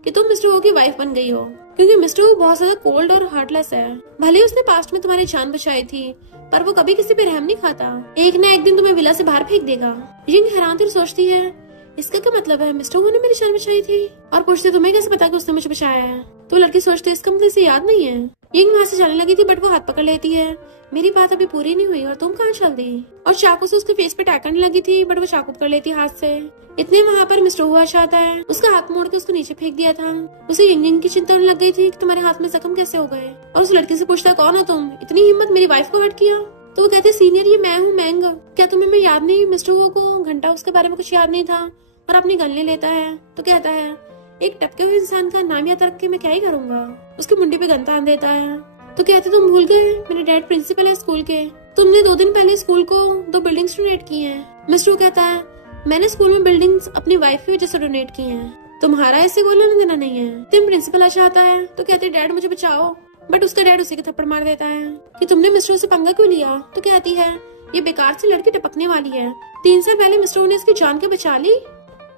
कि तुम मिस्टर वो की वाइफ बन गई हो, क्योंकि मिस्टर वो बहुत ज्यादा कोल्ड और हार्टलेस है। भले उसने पास्ट में तुम्हारी जान बचाई थी, पर वो कभी किसी पे रहम नहीं खाता। एक ना एक दिन तुम्हें विला से बाहर फेंक देगा। यिंग हैरान थी, सोचती है इसका क्या मतलब है, मिस्टर वो ने मेरी जान बचाई थी, और पूछते तुम्हें कैसे पता कि उसने मुझे बचाया है। तो लड़की सोचती है इसका मतलब इसे याद नहीं है। यिंग वहाँ से जाने लगी थी, बट वो हाथ पकड़ लेती है, मेरी बात अभी पूरी नहीं हुई और तुम कहाँ चल दी। और चाकू से उसके फेस पे अटैक करने लगी थी, बट वो चाकू पकड़ लेती हाथ से। इतने वहाँ पर मिस्टर हुआ आता है, उसका हाथ मोड़ के उसको नीचे फेंक दिया था। उसे यिंग की चिंता होने लग गई थी कि तुम्हारे हाथ में जख्म कैसे हो गए, और उस लड़की से पूछता कौन हो तुम, इतनी हिम्मत मेरी वाइफ को हर्ट किया। तो वो कहते सीनियर ये मैं हूँ मैंग, क्या तुम्हें मैं याद नहीं। मिस्टर वो को घंटा उसके बारे में कुछ याद नहीं था और अपनी गन ले लेता है। तो कहता है एक टपके हुए इंसान का नाम याद रख के मैं क्या ही करूंगा। उसके मुंडी पे गन तान देता है। तो कहते तुम भूल गए मेरे डैड प्रिंसिपल है स्कूल के, तुमने 2 दिन पहले स्कूल को 2 बिल्डिंग्स डोनेट की हैं। मिस्टर कहता है मैंने स्कूल में बिल्डिंग्स अपनी वाइफ की वजह से डोनेट की हैं, तुम्हारा ऐसे कोई लेना देना नहीं है। तुम प्रिंसिपल अच्छा आता है। तो कहते डैड मुझे बचाओ, बट उसका डैड उसी के थप्पड़ मार देता है कि तुमने मिस्टर से पंगा क्यों लिया। तो कहती है ये बेकार से लड़की टपकने वाली है, 3 साल पहले मिस्टर ने इसकी जान के बचा ली,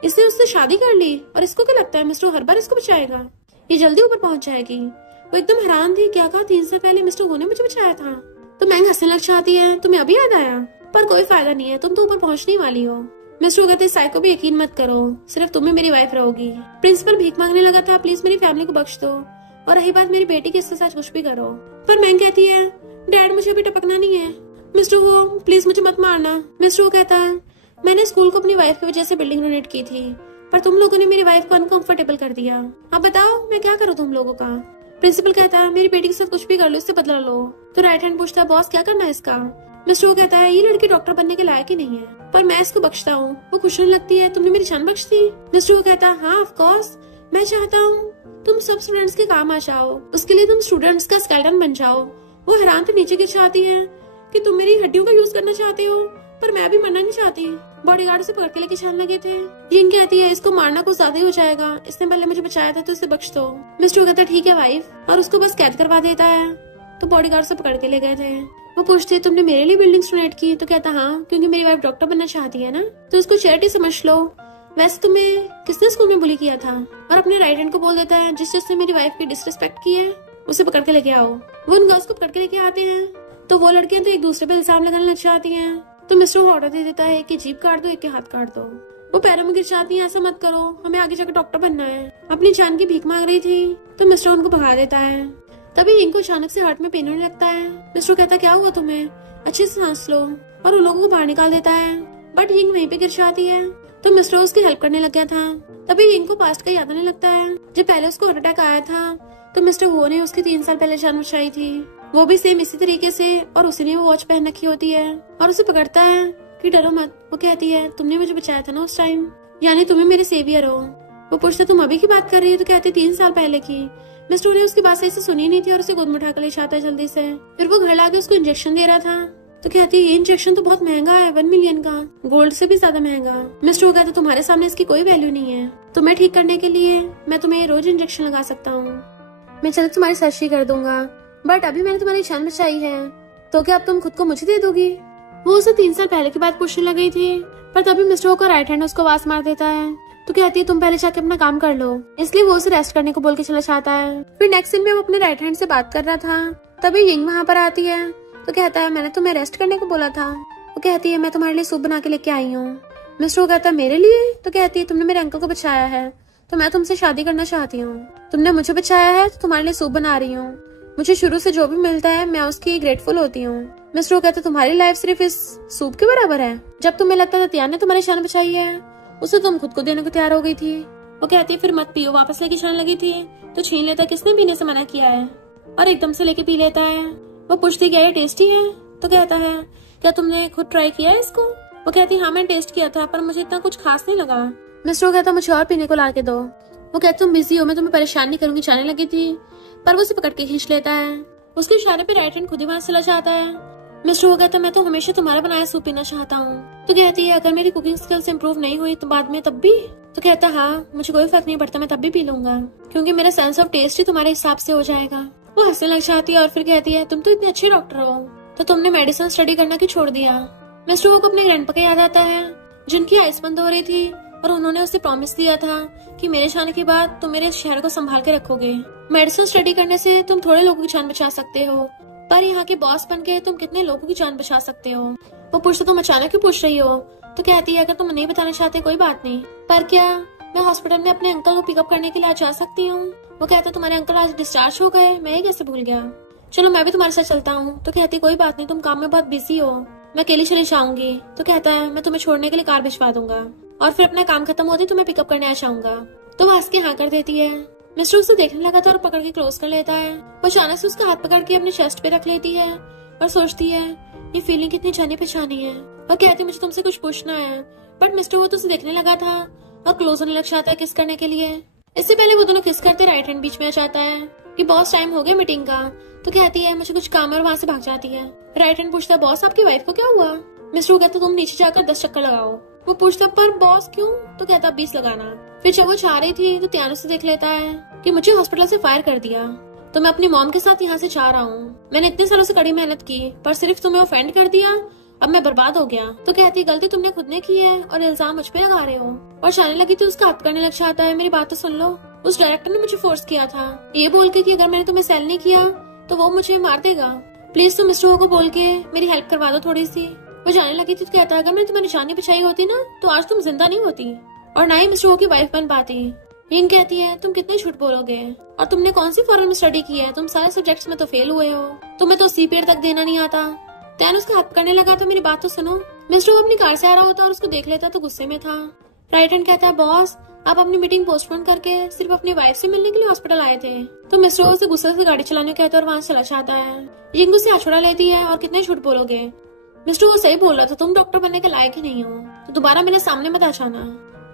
इसने उससे शादी कर ली, और इसको क्या लगता है मिस्टर हर बार इसको बचाएगा, ये जल्दी ऊपर पहुंच जाएगी। वो एकदम हैरान थी, क्या कहा 3 साल पहले मिस्टर हो ने मुझे बचाया था। तो मैंग हंसने लग जाती है, तुम्हें अभी याद आया, पर कोई फायदा नहीं है, तुम तो ऊपर पहुंचने वाली हो। मिस्टर कहते साइको पे यकीन मत करो, सिर्फ तुम्हें मेरी वाइफ रहोगी। प्रिंसिपल भीख मांगने लगा था, प्लीज मेरी फैमिली को बख्श दो, और रही बात मेरी बेटी की, इसके साथ कुछ भी करो। पर मैंग कहती है डैड मुझे अभी टपकना नहीं है, मिस्टर वो प्लीज मुझे मत मारना। मिस्टर वो कहता है मैंने स्कूल को अपनी वाइफ की वजह से बिल्डिंग डोनेट की थी, पर तुम लोगों ने मेरी वाइफ को अनकंफर्टेबल कर दिया, अब बताओ मैं क्या करूँ तुम लोगों का। प्रिंसिपल कहता है मेरी बेटी के साथ कुछ भी कर लो, इससे बदला लो। तो राइट हैंड पूछता है बॉस क्या करना है इसका। मिस्टर वो कहता है ये लड़की डॉक्टर बनने के लायक ही नहीं है, पर मैं इसको बख्शता हूँ। वो खुश होने लगती है तुमने मेरी जान बख्श दी। मिस्टर वो कहता है हाँ ऑफ कोर्स, मैं चाहता हूँ तुम सब स्टूडेंट्स के काम आ जाओ, उसके लिए तुम स्टूडेंट्स का स्केलेटन बन जाओ। वो हैरान तो नीचे गिर जाती है कि तुम मेरी हड्डियों का यूज करना चाहते हो, पर मैं अभी मरना नहीं चाहती। बॉडीगार्ड से पकड़ के लेके चलने लगे थे। यिंग कहती है इसको मारना कुछ ज्यादा ही हो जाएगा, इसने पहले मुझे बचाया था तो इसे बख्श दो। मिस्टर कहता है ठीक है वाइफ, और उसको बस कैद करवा देता है। तो बॉडीगार्ड से पकड़ के ले गए थे। वो पूछते है तुमने मेरे लिए बिल्डिंग डोनेट की। तो कहता हाँ क्योंकि मेरी वाइफ डॉक्टर बनना चाहती है ना, तो उसको चैरिटी समझ लो। वैसे तुम्हें किसने स्कूल में बुली किया था। और अपने राइट हैंड को बोल देता है जिसने मेरी वाइफ की डिसरिस्पेक्ट की है उसे पकड़ के लेके आओ। वो उन गर्ल्स को पकड़ के लेके आते हैं, तो वो लड़कियां तो एक दूसरे पे इल्जाम लगाने लग जाती हैं। तो मिस्टर ऑर्डर दे देता है कि जीभ काट दो, एक के हाथ काट दो। वो पैरों में गिर जाती हैं, ऐसा मत करो, हमें आगे जाकर डॉक्टर बनना है। अपनी जान की भीख मांग रही थी, तो मिस्टर उनको भगा देता है। तभी यिंग को अचानक से हार्ट में पेन होने लगता है। मिस्टर कहता क्या हुआ तुम्हें, अच्छे से सांस लो, और उन लोगों को बाहर निकाल देता है। बट यिंग वहीं पे गिर जाती है, तो मिस्टर उसकी हेल्प करने लग गया था। तभी यिंग को पास्ट का याद आने लगता है, जब पहले उसको हार्ट अटैक आया था तो मिस्टर हो ने उसकी 3 साल पहले जान बचाई थी, वो भी सेम इसी तरीके से, और उसी ने वो वॉच पहन रखी होती है। और उसे पकड़ता है कि डरो मत। वो कहती है तुमने मुझे बचाया था ना उस टाइम, यानी तुम्हें मेरे सेवियर हो। वो पूछता तुम अभी की बात कर रही हो। तो कहती 3 साल पहले की। मिस्टर ने उसकी बात सही से सुनी नहीं थी और उसे गोद में उठा कर ले जाता है जल्दी से। फिर वो घर लाके उसको इंजेक्शन दे रहा था। तो कहती है ये इंजेक्शन तो बहुत महंगा है, 1 मिलियन का, गोल्ड से भी ज्यादा महंगा। मिस्टर वो कहता तुम्हारे सामने इसकी कोई वैल्यू नहीं है, तुम्हें ठीक करने के लिए मैं तुम्हें रोज इंजेक्शन लगा सकता हूँ, मैं जल्द तुम्हारी सर्जरी कर दूंगा, बट अभी मैंने तुम्हारी जान बचाई है, तो क्या अब तुम खुद को मुझे दे दोगी। वो उसे 3 साल पहले की बात पूछने लगी थी, पर तभी मिस्टर का राइट हैंड उसको आवाज मार देता है। तो कहती है तुम पहले जाके अपना काम कर लो, इसलिए वो उसे रेस्ट करने को बोल के चला जाता है। फिर नेक्स्ट सीन में वो अपने राइट हैंड से बात कर रहा था, तभी यिंग वहाँ पर आती है। तो कहता है मैंने तुम्हें रेस्ट करने को बोला था। वो कहती है मैं तुम्हारे लिए सूप बना के लेके आई हूँ। मिस्टर कहता है मेरे लिए। तो कहती है तुमने मेरे अंकल को बचाया है, तो मैं तुमसे शादी करना चाहती हूँ, तुमने मुझे बचाया है तो तुम्हारे लिए सूप बना रही हूँ, मुझे शुरू से जो भी मिलता है मैं उसकी ग्रेटफुल होती हूँ। मिस्टर कहता है तुम्हारी लाइफ सिर्फ इस सूप के बराबर है, जब तुम्हें लगता था तैयार ने तुम्हारी जान बचाई है, उसे तुम खुद को देने को तैयार हो गई थी। वो कहती है फिर मत पियो, वापस लेके जाने लगी थी तो छीन लेता, किसने पीने से मना किया है, और एकदम से लेके पी लेता है। वो पूछती क्या ये टेस्टी है। तो कहता है क्या तुमने खुद ट्राई किया है इसको। वो कहती हाँ मैंने टेस्ट किया था, पर मुझे इतना कुछ खास नहीं लगा। मिस्टर कहता मुझे और पीने को ला के दो। वो कहती तुम बिजी हो, मैं तुम्हें परेशान नहीं करूंगी, जाने लगी थी, पर वो उसे पकड़ के खींच लेता है। उसके इशारे पे राइट हैंड खुद ही वहां चला जाता है। मिस्टर वो कहता है मैं तो हमेशा तुम्हारा बनाया सूप पीना चाहता हूँ। तो कहती है अगर मेरी कुकिंग स्किल्स इंप्रूव नहीं हुई तो बाद में तब भी? तो कहता है हाँ मुझे कोई फर्क नहीं पड़ता, मैं तब भी पी लूंगा क्योंकि मेरा सेंस ऑफ टेस्ट ही तुम्हारे हिसाब से हो जाएगा। वो हंसने लग जाती है और फिर कहती है तुम तो इतने अच्छे डॉक्टर हो तो तुमने मेडिसिन स्टडी करना क्यों छोड़ दिया? मिस्टर वो को अपने ग्रैंडपा का याद आता है जिनकी आइस बंद हो रही थी और उन्होंने उसे प्रॉमिस दिया था कि मेरे जाने के बाद तुम मेरे शहर को संभाल के रखोगे। मेडिसिन स्टडी करने से तुम थोड़े लोगों की जान बचा सकते हो पर यहाँ के बॉस बन के तुम कितने लोगों की जान बचा सकते हो। वो पूछता तुम अचानक क्यों पूछ रही हो? तो कहती है अगर तुम नहीं बताना चाहते कोई बात नहीं, पर क्या मैं हॉस्पिटल में अपने अंकल को पिकअप करने के लिए आ जा सकती हूँ? वो कहता तुम्हारे अंकल आज डिस्चार्ज हो गए, मैं ही कैसे भूल गया, चलो मैं भी तुम्हारे साथ चलता हूँ। तो कहती कोई बात नहीं, तुम काम में बहुत बिजी हो, मैं अकेली चली जाऊंगी। तो कहता है मैं तुम्हें छोड़ने के लिए कार भिजवा दूंगा और फिर अपना काम खत्म होते तुम्हें पिकअप करने आ जाऊंगा। तो वो हंस के हाँ कर देती है। मिस्टर उसे देखने लगा था और पकड़ के क्लोज कर लेता है। वो अचानक से उसका हाथ पकड़ के अपने चेस्ट पे रख लेती है और सोचती है ये फीलिंग कितनी जानी पहचानी है। और कहती मुझे तुमसे कुछ पूछना है, बट मिस्टर वो तो उसे देखने लगा था और क्लोज होने लग जाता है किस करने के लिए। इससे पहले वो दोनों किस करते राइट हैंड बीच में आ जाता है कि बॉस टाइम हो गया मीटिंग का। तो कहती है मुझे कुछ काम है और वहाँ से भाग जाती है। राइट हैंड पूछता है बॉस आपकी वाइफ को क्या हुआ? मिस्टर वो कहता तुम नीचे जाकर 10 चक्कर लगाओ। वो पूछता पर बॉस क्यों? तो कहता 20 लगाना। फिर जब वो जा रही थी तो त्यानो से देख लेता है कि मुझे हॉस्पिटल से फायर कर दिया तो मैं अपनी मॉम के साथ यहाँ से जा रहा हूँ। मैंने इतने सालों से कड़ी मेहनत की पर सिर्फ तुम्हें ऑफेंड कर दिया, अब मैं बर्बाद हो गया। तो कहती गलती तुमने खुद ने की है और इल्जाम मुझ पे लगा रहे हो। और जाने लगी तो उसका हाथ करने लग जाता है मेरी बात तो सुन लो, उस डायरेक्टर ने मुझे फोर्स किया था ये बोल के कि अगर मैंने तुम्हें सेल नहीं किया तो वो मुझे मार देगा, प्लीज तुम मिस्टर हो को बोल के मेरी हेल्प करवा दो थोड़ी सी। वो जाने लगी थी तो कहता अगर मैंने तुम्हारी जान बचाई होती ना तो आज तुम जिंदा नहीं होती और ना ही मिस्टर हो की वाइफ बन पाती। यिंग कहती है तुम कितने झूठ बोलोगे और तुमने कौन सी फॉरेन में स्टडी की है, तुम सारे सब्जेक्ट्स में तो फेल हुए हो, तुम्हें तो CPR तक देना नहीं आता। तैन उसका हक करने लगा तो मेरी बात तो सुनो। मिस्टर वो अपनी कार से आ रहा होता और उसको देख लेता तो गुस्से में था। राइट हैंड कहता है बॉस आप अपनी मीटिंग पोस्टपोन करके सिर्फ अपनी वाइफ से मिलने के लिए हॉस्पिटल आए थे। तो मिस्टर वो उसे गुस्से से गाड़ी चलाने कहता है और वहाँ चला जाता है। यिंग उसे आछोड़ा लेती है और कितने झूठ बोलोगे, मिस्टर वो सही बोल रहा था, तुम डॉक्टर बनने के लायक ही नहीं हो तो दोबारा मेरे सामने मत आ जाना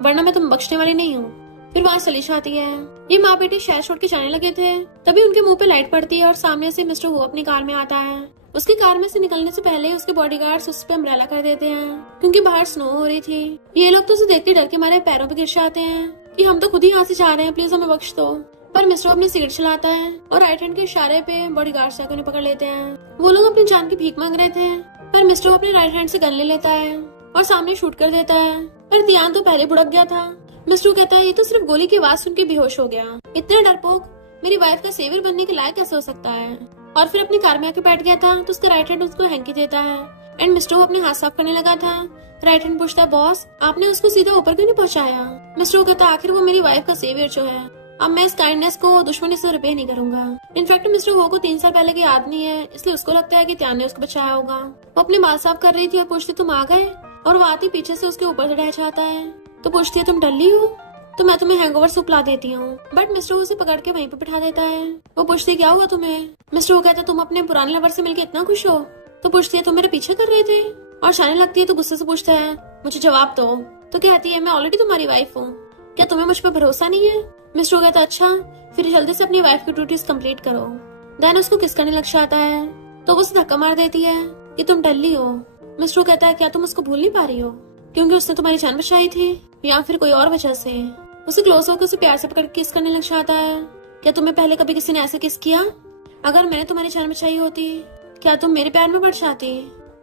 वरना मैं तुम बख्शने वाली नहीं हूँ। फिर वहाँ चली जाती है। ये माँ बेटी शहर छोड़ के जाने लगे थे तभी उनके मुंह पे लाइट पड़ती है और सामने से मिस्टर वो अपनी कार में आता है। उसकी कार में से निकलने से पहले उसके बॉडीगार्ड्स उस पे अम्ब्रेला कर देते हैं क्योंकि बाहर स्नो हो रही थी। ये लोग तो उसे देखते डर के मारे पैरों पे गिर जाते हैं कि हम तो खुद ही यहाँ से जा रहे हैं, प्लीज हमें बख्श दो। पर मिस्टर अपनी सिगरेट चलाता है और राइट हैंड के इशारे पे बॉडीगार्ड्स जाकर उन्हें पकड़ लेते हैं। वो लोग अपनी जान की भीख मांग रहे थे पर मिस्टर अपने राइट हैंड से गन ले लेता है और सामने शूट कर देता है। पर ध्यान तो पहले भुड़क गया था। मिस्टर कहता है ये तो सिर्फ गोली की आवाज सुन के बेहोश हो गया, इतना डरपोक मेरी वाइफ का सेवियर बनने के लायक कैसे हो सकता है। और फिर अपनी कार में आके बैठ गया था तो उसका राइट हैंड उसको हैंकी देता है एंड मिस्टर अपने हाथ साफ करने लगा था। राइट हैंड पूछता है बॉस आपने उसको सीधा ऊपर क्यों नहीं पहुंचाया? मिस्टर कहता है आखिर वो मेरी वाइफ का सेवियर जो है, अब मैं इस काइंडनेस को दुश्मनी से रिपे नहीं करूंगा। इनफैक्ट मिस्टर वो को 3 साल पहले की याद नहीं है इसलिए उसको लगता है कि त्यान ने उसको बचाया होगा। वो अपने बाल साफ कर रही थी और पूछती तुम आ गए, और वो आती पीछे से उसके ऊपर चढ़ाया जाता है तो पूछती है तुम डल्ली हो तो मैं तुम्हें हैंगओवर सूप ला देती हूँ। बट मिस्टर उसे पकड़ के वहीं पे बिठा देता है। वो पूछती है क्या हुआ तुम्हें? मिस्टर वो कहता है तुम अपने पुराने लवर से मिलके इतना खुश हो? तो पूछती है तुम मेरे पीछे कर रहे थे और जाने लगती है तो गुस्से से पूछता है मुझे जवाब दो। तो कहती है मैं ऑलरेडी तुम्हारी वाइफ हूँ, क्या तुम्हें मुझ पर भरोसा नहीं है? मिस्टर कहता है अच्छा फिर जल्दी से अपनी वाइफ की ड्यूटीज कंप्लीट करो। देन उसको किस करने लग जाता है तो वो उसे धक्का मार देती है कि तुम डल्ली हो। मिस्टर कहता है क्या तुम उसको भूल नहीं पा रही हो क्योंकि उसने तुम्हारी जान बचाई थी या फिर कोई और वजह से? उसे क्लोज होकर उसे प्यार से पकड़ किस करने लग जाता है। क्या तुम्हें पहले कभी किसी ने ऐसे किस किया? अगर मैंने तुम्हारी जान बचाई होती क्या तुम मेरे प्यार में पड़ जाती?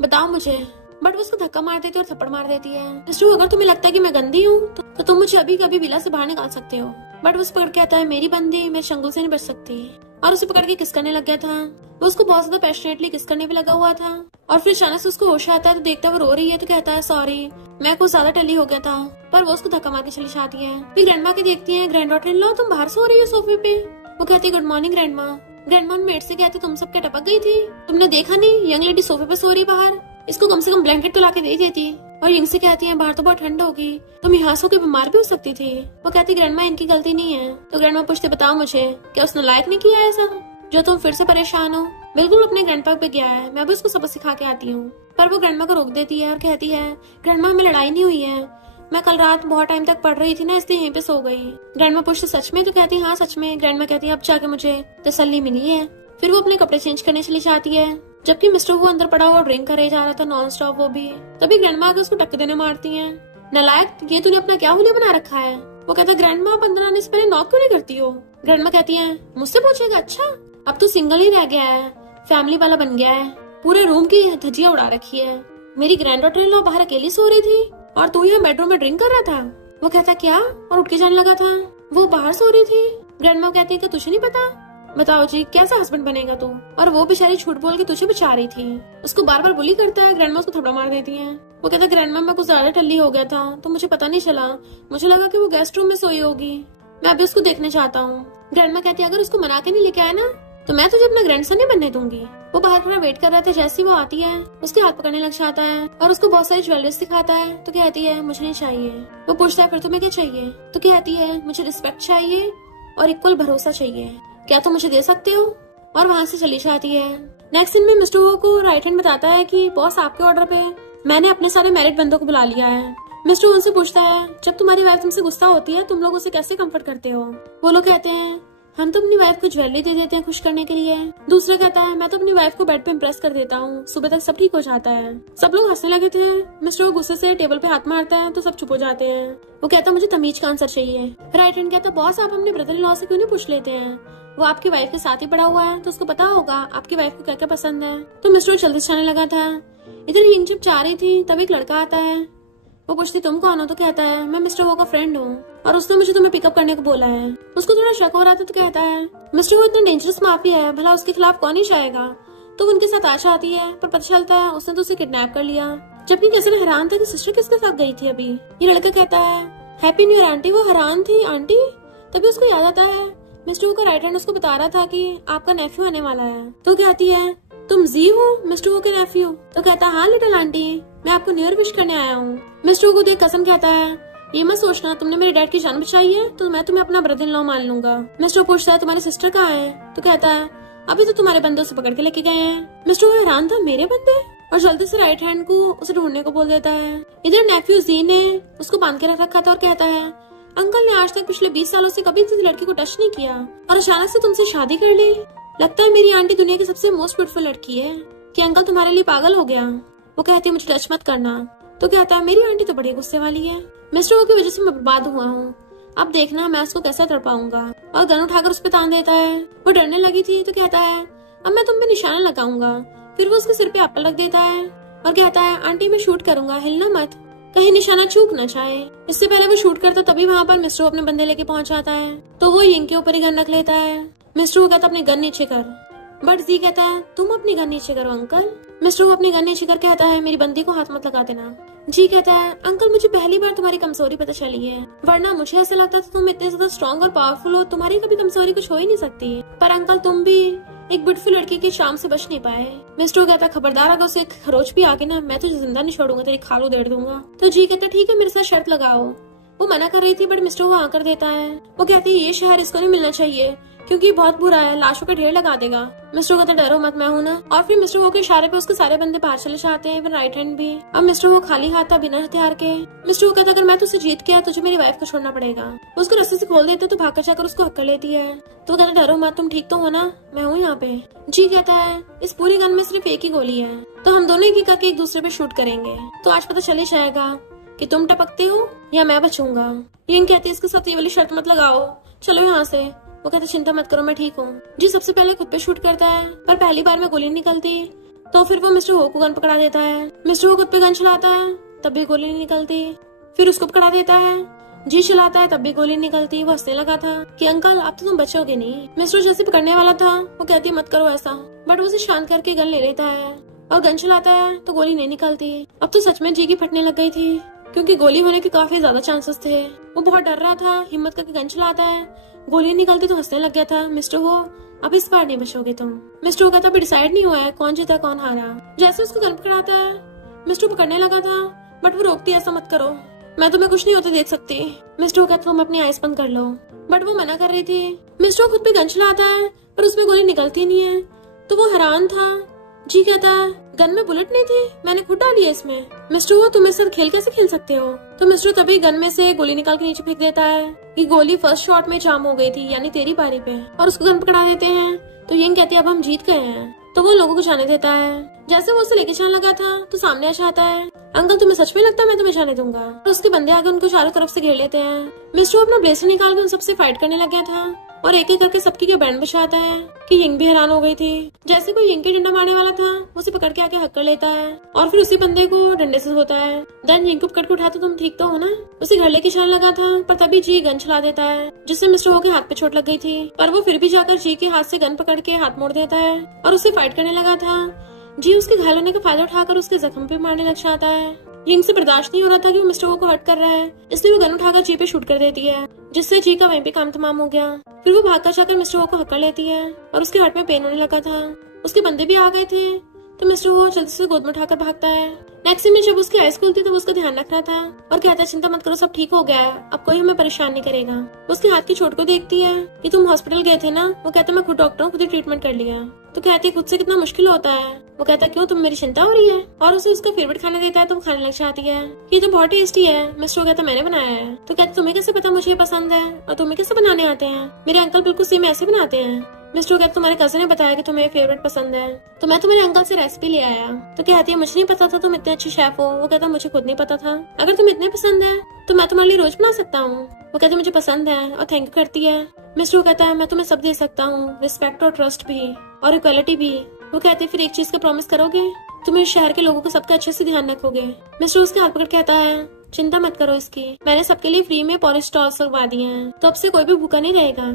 बताओ मुझे। बट वो उसको धक्का मार देती है और थप्पड़ मार देती है। मिस्टर अगर तुम्हें लगता है कि मैं गंदी हूँ तो तुम मुझे अभी कभी विला से बाहर निकाल सकते हो। बट वो उसे पकड़ के आता है मेरी बंदी मेरे चंगुल से नहीं बच सकती और उसे पकड़ के किस करने लग गया था। वो उसको बहुत ज्यादा पैशनेटली किस करने पे लगा हुआ था और फिर अचानक से उसको होश आता है तो देखता है वो रो रही है तो कहता है सॉरी मैं कुछ ज्यादा टली हो गया था। पर वो उसको धक्का मार के चली जाती है। फिर ग्रैंड माँ के देखती है ग्रैंड डॉटर इन लॉ तुम बाहर सो रही हो सोफे पे। वो कहती है गुड मॉर्निंग ग्रैंड माँ। ग्रैंड माँ मेट से कहते तुम सब क्या टपक गई थी, तुमने देखा नहीं यंग लेडी सोफे पे सो रही बाहर, इसको कम से कम ब्लैंकेट तो लाके दे देती। और यंग से कहती है बाहर तो बहुत ठंड होगी, तुम यहाँ सो के बीमार भी हो सकती थी। वो कहती ग्रैंड माँ इनकी गलती नहीं है। तो ग्रैंड माँ पूछते बताओ मुझे क्या उसने लायक नहीं किया ऐसा जो तुम फिर से परेशान हो? बिल्कुल अपने ग्रैंडपा पे गया है, मैं भी उसको सबक सिखा के आती हूँ। पर वो ग्रैंडमा को रोक देती है और कहती है ग्रैंडमा हमें लड़ाई नहीं हुई है, मैं कल रात बहुत टाइम तक पढ़ रही थी ना इसलिए यहीं पे सो गई। ग्रैंडमा पूछते सच में? तो कहती हाँ सच में। ग्रैंडमा कहती है अब जाके मुझे तसल्ली मिली है। फिर वो अपने कपड़े चेंज करने चली जाती है, जबकि मिस्टर वो अंदर पड़ा हुआ ड्रिंक कर जा रहा था नॉन स्टॉप वो भी। तभी ग्रैंडमा आके उसको टक्कर देने मारती है। नालायक, ये तूने अपना क्या हुलिया बना रखा है। वो कहता है ग्रैंडमा आप अंदर आने से पहले नॉक क्यों नहीं करती हो। ग्रैंडमा कहती है मुझसे पूछेगा, अच्छा अब तो सिंगल ही रह गया है, फैमिली वाला बन गया है, पूरे रूम की धज्जियां उड़ा रखी है। मेरी ग्रैंड डॉटर इन लॉ बाहर अकेली सो रही थी और तू यहाँ बेडरूम में ड्रिंक कर रहा था। वो कहता क्या, और उठ के जाने लगा था। वो बाहर सो रही थी। ग्रैंडमा कहती है कि तुझे नहीं पता, बताओ जी कैसा हस्बैंड बनेगा तू। और वो बेचारी झूठ बोल के तुझे बचा रही थी। उसको बार बार बुली करता है। ग्रैंडमा उसको थप्पड़ मार देती है। वो कहता है ग्रैंडमा मैं कुछ ज्यादा टल्ली हो गया था तो मुझे पता नहीं चला, मुझे लगा कि वो गेस्ट रूम में सोई होगी, मैं अभी उसको देखने चाहता हूँ। ग्रैंडमा कहती है अगर उसको मना के नहीं लेके आया ना तो मैं तुझे अपना ग्रैंडसन नहीं बनने दूंगी। वो बाहर खड़ा वेट कर रहा था। जैसे ही वो आती है उसके हाथ पकड़ने लग जाता है और उसको बहुत सारी ज्वेलरीज दिखाता है। तो कहती है मुझे नहीं चाहिए। वो पूछता है फिर तुम्हें क्या चाहिए। तो कहती है मुझे रिस्पेक्ट चाहिए और इक्वल भरोसा चाहिए, क्या तुम मुझे दे सकते हो। और वहाँ से चली जाती है। नेक्स्ट सीन में मिस्टर वो को राइट हैंड बताता है कि बॉस आपके ऑर्डर पे मैंने अपने सारे मैरिड बंदों को बुला लिया है। मिस्टर उनसे पूछता है जब तुम्हारी वाइफ तुमसे गुस्सा होती है तुम लोग उसे कैसे कंफर्ट करते हो। वो लोग कहते हैं हम तो अपनी वाइफ को ज्वेलरी दे देते हैं खुश करने के लिए। दूसरा कहता है मैं तो अपनी वाइफ को बेड पे इम्प्रेस कर देता हूँ, सुबह तक सब ठीक हो जाता है। सब लोग हंसने लगे थे। मिस्टर गुस्से से टेबल पे हाथ मारता है तो सब चुप हो जाते हैं। वो कहता मुझे तमीज का आंसर चाहिए। राइट हैंड कहता बॉस आप अपने ब्रदर इन लॉ से क्यों नहीं पूछ लेते हैं, वो आपकी वाइफ के साथ ही पड़ा हुआ है तो उसको पता होगा आपकी वाइफ को क्या क्या पसंद है। तो मिस्टर जल्दी से जाने लगा था। इधर हिंग जब जा रही थी तब एक लड़का आता है। वो पूछती तुम कौन हो। तो कहता है मैं मिस्टर वो का फ्रेंड हूँ और उसने मुझे तुम्हें पिकअप करने को बोला है। उसको थोड़ा शक हो रहा था तो कहता है मिस्टर वो इतना डेंजरस माफिया है, भला उसके खिलाफ कौन ही जाएगा। तो उनके साथ आशा आती है पर पता चलता है उसने तो उसे किडनैप कर लिया। जबकि कैसे हैरान था कि सिस्टर किसके साथ गई थी अभी। ये लड़का कहता है हैप्पी न्यू ईयर आंटी। वो हैरान थी आंटी। तभी उसको याद आता है मिस्टर वो का राइट हैंड उसको बता रहा था कि आपका नेफ्यू आने वाला है। तो कहती है तुम जी हो मिस्टर वो के नेफ्यू। तो कहता है हाँ लिटिल आंटी, मैं आपको न्यू ईयर विश करने आया हूँ। मिस्टर वो को देख कसम कहता है ये मत सोचना तुमने मेरे डैड की जान बचाई है तो मैं तुम्हें अपना ब्रदर इन लॉ मान लूंगा। मिस्टर पूछता है तुम्हारी सिस्टर कहाँ है। तो कहता है अभी तो तुम्हारे बंदे उसे पकड़ के लेके गए हैं। मिस्टर वो हैरान था मेरे बंदे, और जल्दी से राइट हैंड को उसे ढूंढने को बोल देता है। इधर नेफ्यू जी ने उसको बांध के रख रखा था और कहता है अंकल ने आज तक पिछले 20 सालों से कभी किसी लड़की को टच नहीं किया और अचानक से तुमसे शादी कर ली। लगता है मेरी आंटी दुनिया की सबसे मोस्ट ब्यूटीफुल लड़की है कि अंकल तुम्हारे लिए पागल हो गया। वो कहती है मुझे टच मत करना। तो कहता है मेरी आंटी तो बड़ी गुस्से वाली है, मिस्टर वो की वजह से मैं बर्बाद हुआ हूँ, अब देखना मैं उसको कैसे तड़पाऊंगा। और गन उठाकर उस पर तान देता है। वो डरने लगी थी तो कहता है अब मैं तुम पे निशाना लगाऊंगा। फिर वो उसके सिर पे एप्पल रख देता है और कहता है आंटी मैं शूट करूंगा, हिलना मत, कहीं निशाना चूक न जाए। इससे पहले वो शूट करता तभी वहाँ पर मिस्टर अपने बंदे लेके पहुंच जाता है। तो वो यिंग के ऊपर ही गन रख लेता है। मिस्टर वो कहता अपनी गन नीचे कर, बट जी कहता है तुम अपनी गन नीचे करो अंकल। मिस्टर वो अपनी गन नीचे कर कहता है मेरी बंदी को हाथ मत लगा देना। जी कहता है अंकल मुझे पहली बार तुम्हारी कमजोरी पता चली है, वरना मुझे ऐसा लगता था तुम इतने ज्यादा स्ट्रॉन्ग और पावरफुल हो, तुम्हारी कभी कमजोरी कुछ हो ही नहीं सकती। पर अंकल तुम भी एक ब्यूटीफुल लड़की के शाम से बच नहीं पाए। मिस्टर कहता खबरदार अगर उसे खरोच भी आगे ना मैं तुझे जिंदा नहीं छोड़ूंगा, तेरी खाल उधेड़ दूंगा। तो जी कहता ठीक है मेरे साथ शर्त लगाओ। वो मना कर रही थी बट मिस्टर वो हाँ कर देता है। वो कहती है ये शहर इसको नहीं मिलना चाहिए क्योंकि बहुत बुरा है, लाशों का ढेर लगा देगा। मिस्टर कहता डरो मत मैं हूँ ना। और फिर मिस्टर वो के इशारे पे उसके सारे बंदे बाहर चले जाते हैं, राइट हैंड भी। अब मिस्टर वो खाली हाथ था बिना हथियार के। मिस्टर वो कहता अगर मैं तुझसे जीत गया तुझे मेरी वाइफ को छोड़ना पड़ेगा। उसको रस्से से खोल देते तो भाग कर जाकर उसको हक कर लेती है। तो कहता डरो मत, तुम ठीक तो हो ना, मैं हूँ यहाँ पे। जी कहता है इस पूरी गन में सिर्फ एक ही गोली है तो हम दोनों एक करके एक दूसरे पे शूट करेंगे, तो आज पता चले जाएगा कि तुम टपकते हो या मैं बचूंगा। यिंग कहती है इसके साथ ये वाली शर्त मत लगाओ, चलो यहाँ से। वो कहते चिंता मत करो मैं ठीक हूँ। जी सबसे पहले खुद पे शूट करता है पर पहली बार में गोली निकलती, तो फिर वो मिस्टर हो को गन पकड़ा देता है। मिस्टर हो खुद पे गन चलाता है तब भी गोली नहीं निकलती, फिर उसको पकड़ा देता है। जी चलाता है तब भी गोली निकलती। वो हंसने लगा था कि अंकल अब तो तुम बचोगे नहीं। मिस्टर जैसे पकड़ने वाला था वो कहती मत करो ऐसा, बट वो उसे शांत करके गन ले लेता है और गन चलाता है तो गोली नहीं निकलती। अब तो सच में जी की फटने लग गई थी क्योंकि गोली होने के काफी ज्यादा चांसेस थे। वो बहुत डर रहा था, हिम्मत करके गन चलाता है, गोली निकलती तो हंसने लग गया था। मिस्टर हो अब इस बार नहीं बचोगे तुम। मिस्टर का तो डिसाइड नहीं हुआ है कौन जीता कौन हारा। जैसे उसको गन पकड़ाता है मिस्टर पकड़ने लगा था बट वो रोकती ऐसा मत करो, मैं तुम्हें कुछ नहीं होते देख सकती। मिस्टर कहता तुम अपनी आइज बंद कर लो, बट वो मना कर रही थी। मिस्टर खुद पे गन चलाता है पर उसमें गोली निकलती नहीं है तो वो हैरान था जी कहता है गन में बुलेट नहीं थी, मैंने खुद डाली है इसमें। मिस्टर वो तुम मेरे साथ खेल कैसे खेल सकते हो? तो मिस्टर तभी गन में से गोली निकाल के नीचे फेंक देता है। ये गोली फर्स्ट शॉट में जाम हो गई थी, यानी तेरी बारी पे, और उसको गन पकड़ा देते हैं। तो यिंग कहती है अब हम जीत गए हैं। तो वो लोगों को जाने देता है। जैसे वो उसे लेके जाने लगा था तो सामने आ जाता है, अंकल तुम्हें सच में लगता है मैं तुम्हें जाने दूंगा? तो उसके बंदे आगे उनको चारों तरफ से घेर लेते हैं। मिस्टर अपना ब्लेसर निकाल के उन सबसे फाइट करने लग गया था और एक एक करके सबकी के बैंड बचाता है कि यिंग भी हैरान हो गई थी। जैसे कोई यिंग के डंडा मारने वाला था, उसे पकड़ के आके हक कर लेता है और फिर उसी बंदे को डंडे से होता है। देन यिंग को पकड़ के उठाता, तुम ठीक तो हो ना? उसे घर लेके जाने लगा था पर तभी जी गन चला देता है, जिससे मिस्टर हो के हाथ पे चोट लग गई थी। पर वो फिर भी जाकर जी के हाथ से गन पकड़ के हाथ मोड़ देता है और उससे फाइट करने लगा था। जी उसके घायल होने का फायदा उठाकर उसके जख्म पे मारने लग जाता है। यिंग से बर्दाश्त नहीं हो रहा था कि वो मिस्टर को हर्ट कर रहा है, इसलिए वो गन उठाकर जी पे शूट कर देती है, जिससे जी का वहीं पे काम तमाम हो गया। फिर वो भागकर जाकर मिस्टर को हक लेती है और उसके हार्ट में पेन होने लगा था। उसके बंदे भी आ गए थे तो मिस्टर वो जल्दी से गोद में उठाकर भागता है। नेक्स्ट में जब उसकी आइज खुलती तो वो उसका ध्यान रख रहा था और कहता है चिंता मत करो, सब ठीक हो गया है, अब कोई हमें परेशान नहीं करेगा। वो उसके हाथ की चोट को देखती है कि तुम हॉस्पिटल गए थे ना? वो कहता है मैं खुद डॉक्टर हूँ, खुद ही ट्रीटमेंट कर लिया। तो कहती है खुद से कितना मुश्किल होता है। वो कहता है क्यों, तुम मेरी चिंता हो रही है? और उसे उसका फेवरेट खाना देता है तो वो खाने लग जाती है। ये तो बहुत टेस्टी है। मिस्टर कहता है मैंने बनाया है। तो कहते तुम्हें कैसे पता मुझे पसंद है और तुम्हें कैसे बनाने आते हैं? मेरे अंकल बिल्कुल सेम ऐसे बनाते हैं। मिस्टर कहता तुम्हारे कजन ने बताया कि तुम्हें फेवरेट पसंद है तो मैं तुम्हारे अंकल से रेसिपी ले आया। तो कहती है मुझे नहीं पता था तुम इतने अच्छे शेफ हो। वो कहता मुझे खुद नहीं पता था, अगर तुम्हें इतने पसंद है तो मैं तुम्हारे लिए रोज बना सकता हूँ। वो कहते मुझे पसंद है और थैंक यू करती है। मिस्टर कहता है मैं तुम्हें सब दे सकता हूँ, रिस्पेक्ट और ट्रस्ट भी और इक्वालिटी भी। वो कहते फिर एक चीज का प्रॉमिस करोगे, तुम इस शहर के लोगों को सबका अच्छे से ध्यान रखोगे। मिस्टर उसके हाथ पकड़ कहता है चिंता मत करो इसकी, मैंने सबके लिए फ्री में पॉलिश स्टॉल्स लगवा दिए हैं तो अब से कोई भी भूखा नहीं रहेगा।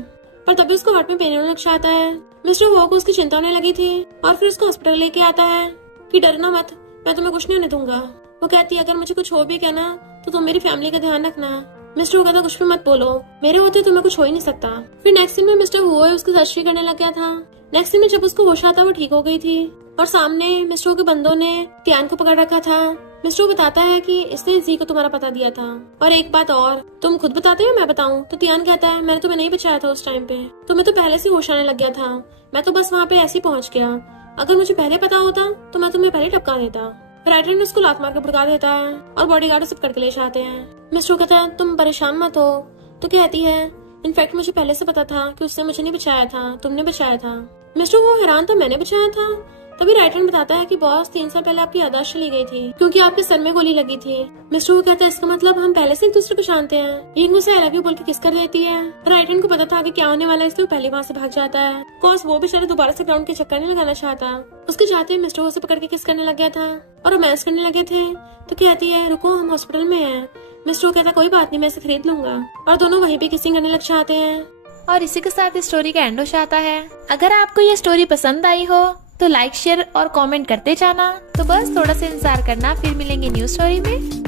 पर तभी उसको हार्ट में पेन होने लग जाता है। मिस्टर हो को उसकी चिंता होने लगी थी और फिर उसको हॉस्पिटल लेके आता है कि डरना मत, मैं तुम्हें कुछ नहीं होने दूंगा। वो कहती है अगर मुझे कुछ हो भी कहना तो तुम मेरी फैमिली का ध्यान रखना। मिस्टर कहता कुछ भी मत बोलो, मेरे होते तुम्हें कुछ हो ही नहीं सकता। फिर नेक्स्ट सीन में मिस्टर हुए उसकी सर्जरी करने लग गया था। नेक्स्ट सीन में जब उसको होश आता वो ठीक हो गई थी और सामने मिस्टर के बंदों ने टियान को पकड़ रखा था। मिस्टर बताता है कि इसने जी को तुम्हारा पता दिया था और एक बात और, तुम खुद बताते हो मैं बताऊं? तो टियान कहता है मैंने तुम्हें नहीं बचाया था उस टाइम पे, तुम्हें तो पहले से होश आने लग गया था, मैं तो बस वहाँ पे ऐसे ही पहुँच गया, अगर मुझे पहले पता होता तो मैं तुम्हें पहले टपका देता। राइटर ने उसको लात मार के भड़का देता है और बॉडीगार्ड उसे पकड़ के ले जाते हैं। मिस्टर कहता है तुम परेशान मत हो। तो कहती है इनफैक्ट मुझे पहले से पता था कि उसने मुझे नहीं बचाया था, तुमने बचाया था। मिस्टर वो हैरान था मैंने बचाया था। तभी राइटर बताता है कि बॉस 3 साल पहले आपकी याददाश्त चली गई थी क्योंकि आपके सर में गोली लगी थी। मिस्टर वो कहता है इसका मतलब हम पहले से एक दूसरे को जानते हैं। यिंग उसे आई लव यू बोल के किस कर देती है। राइटर को पता था कि क्या होने वाला है, इसलिए वो पहले वहाँ से भाग जाता है। कोर्स वो बेचारा दोबारा से ग्राउंड के चक्कर नहीं लगाना चाहता। उसके जाते ही मिस्टर उसे पकड़ के किस करने लग गया था और रोमांस करने लगे थे। तो कहती है रुको हम हॉस्पिटल में हैं। मिस्टर कहता कोई बात नहीं मैं इसे खरीद लूंगा और दोनों वहीं पे किसिंग करने लग जाते हैं। और इसी के साथ स्टोरी का एंड हो जाता है। अगर आपको ये स्टोरी पसंद आई हो तो लाइक शेयर और कमेंट करते जाना। तो बस थोड़ा सा इंतजार करना, फिर मिलेंगे न्यू स्टोरी में।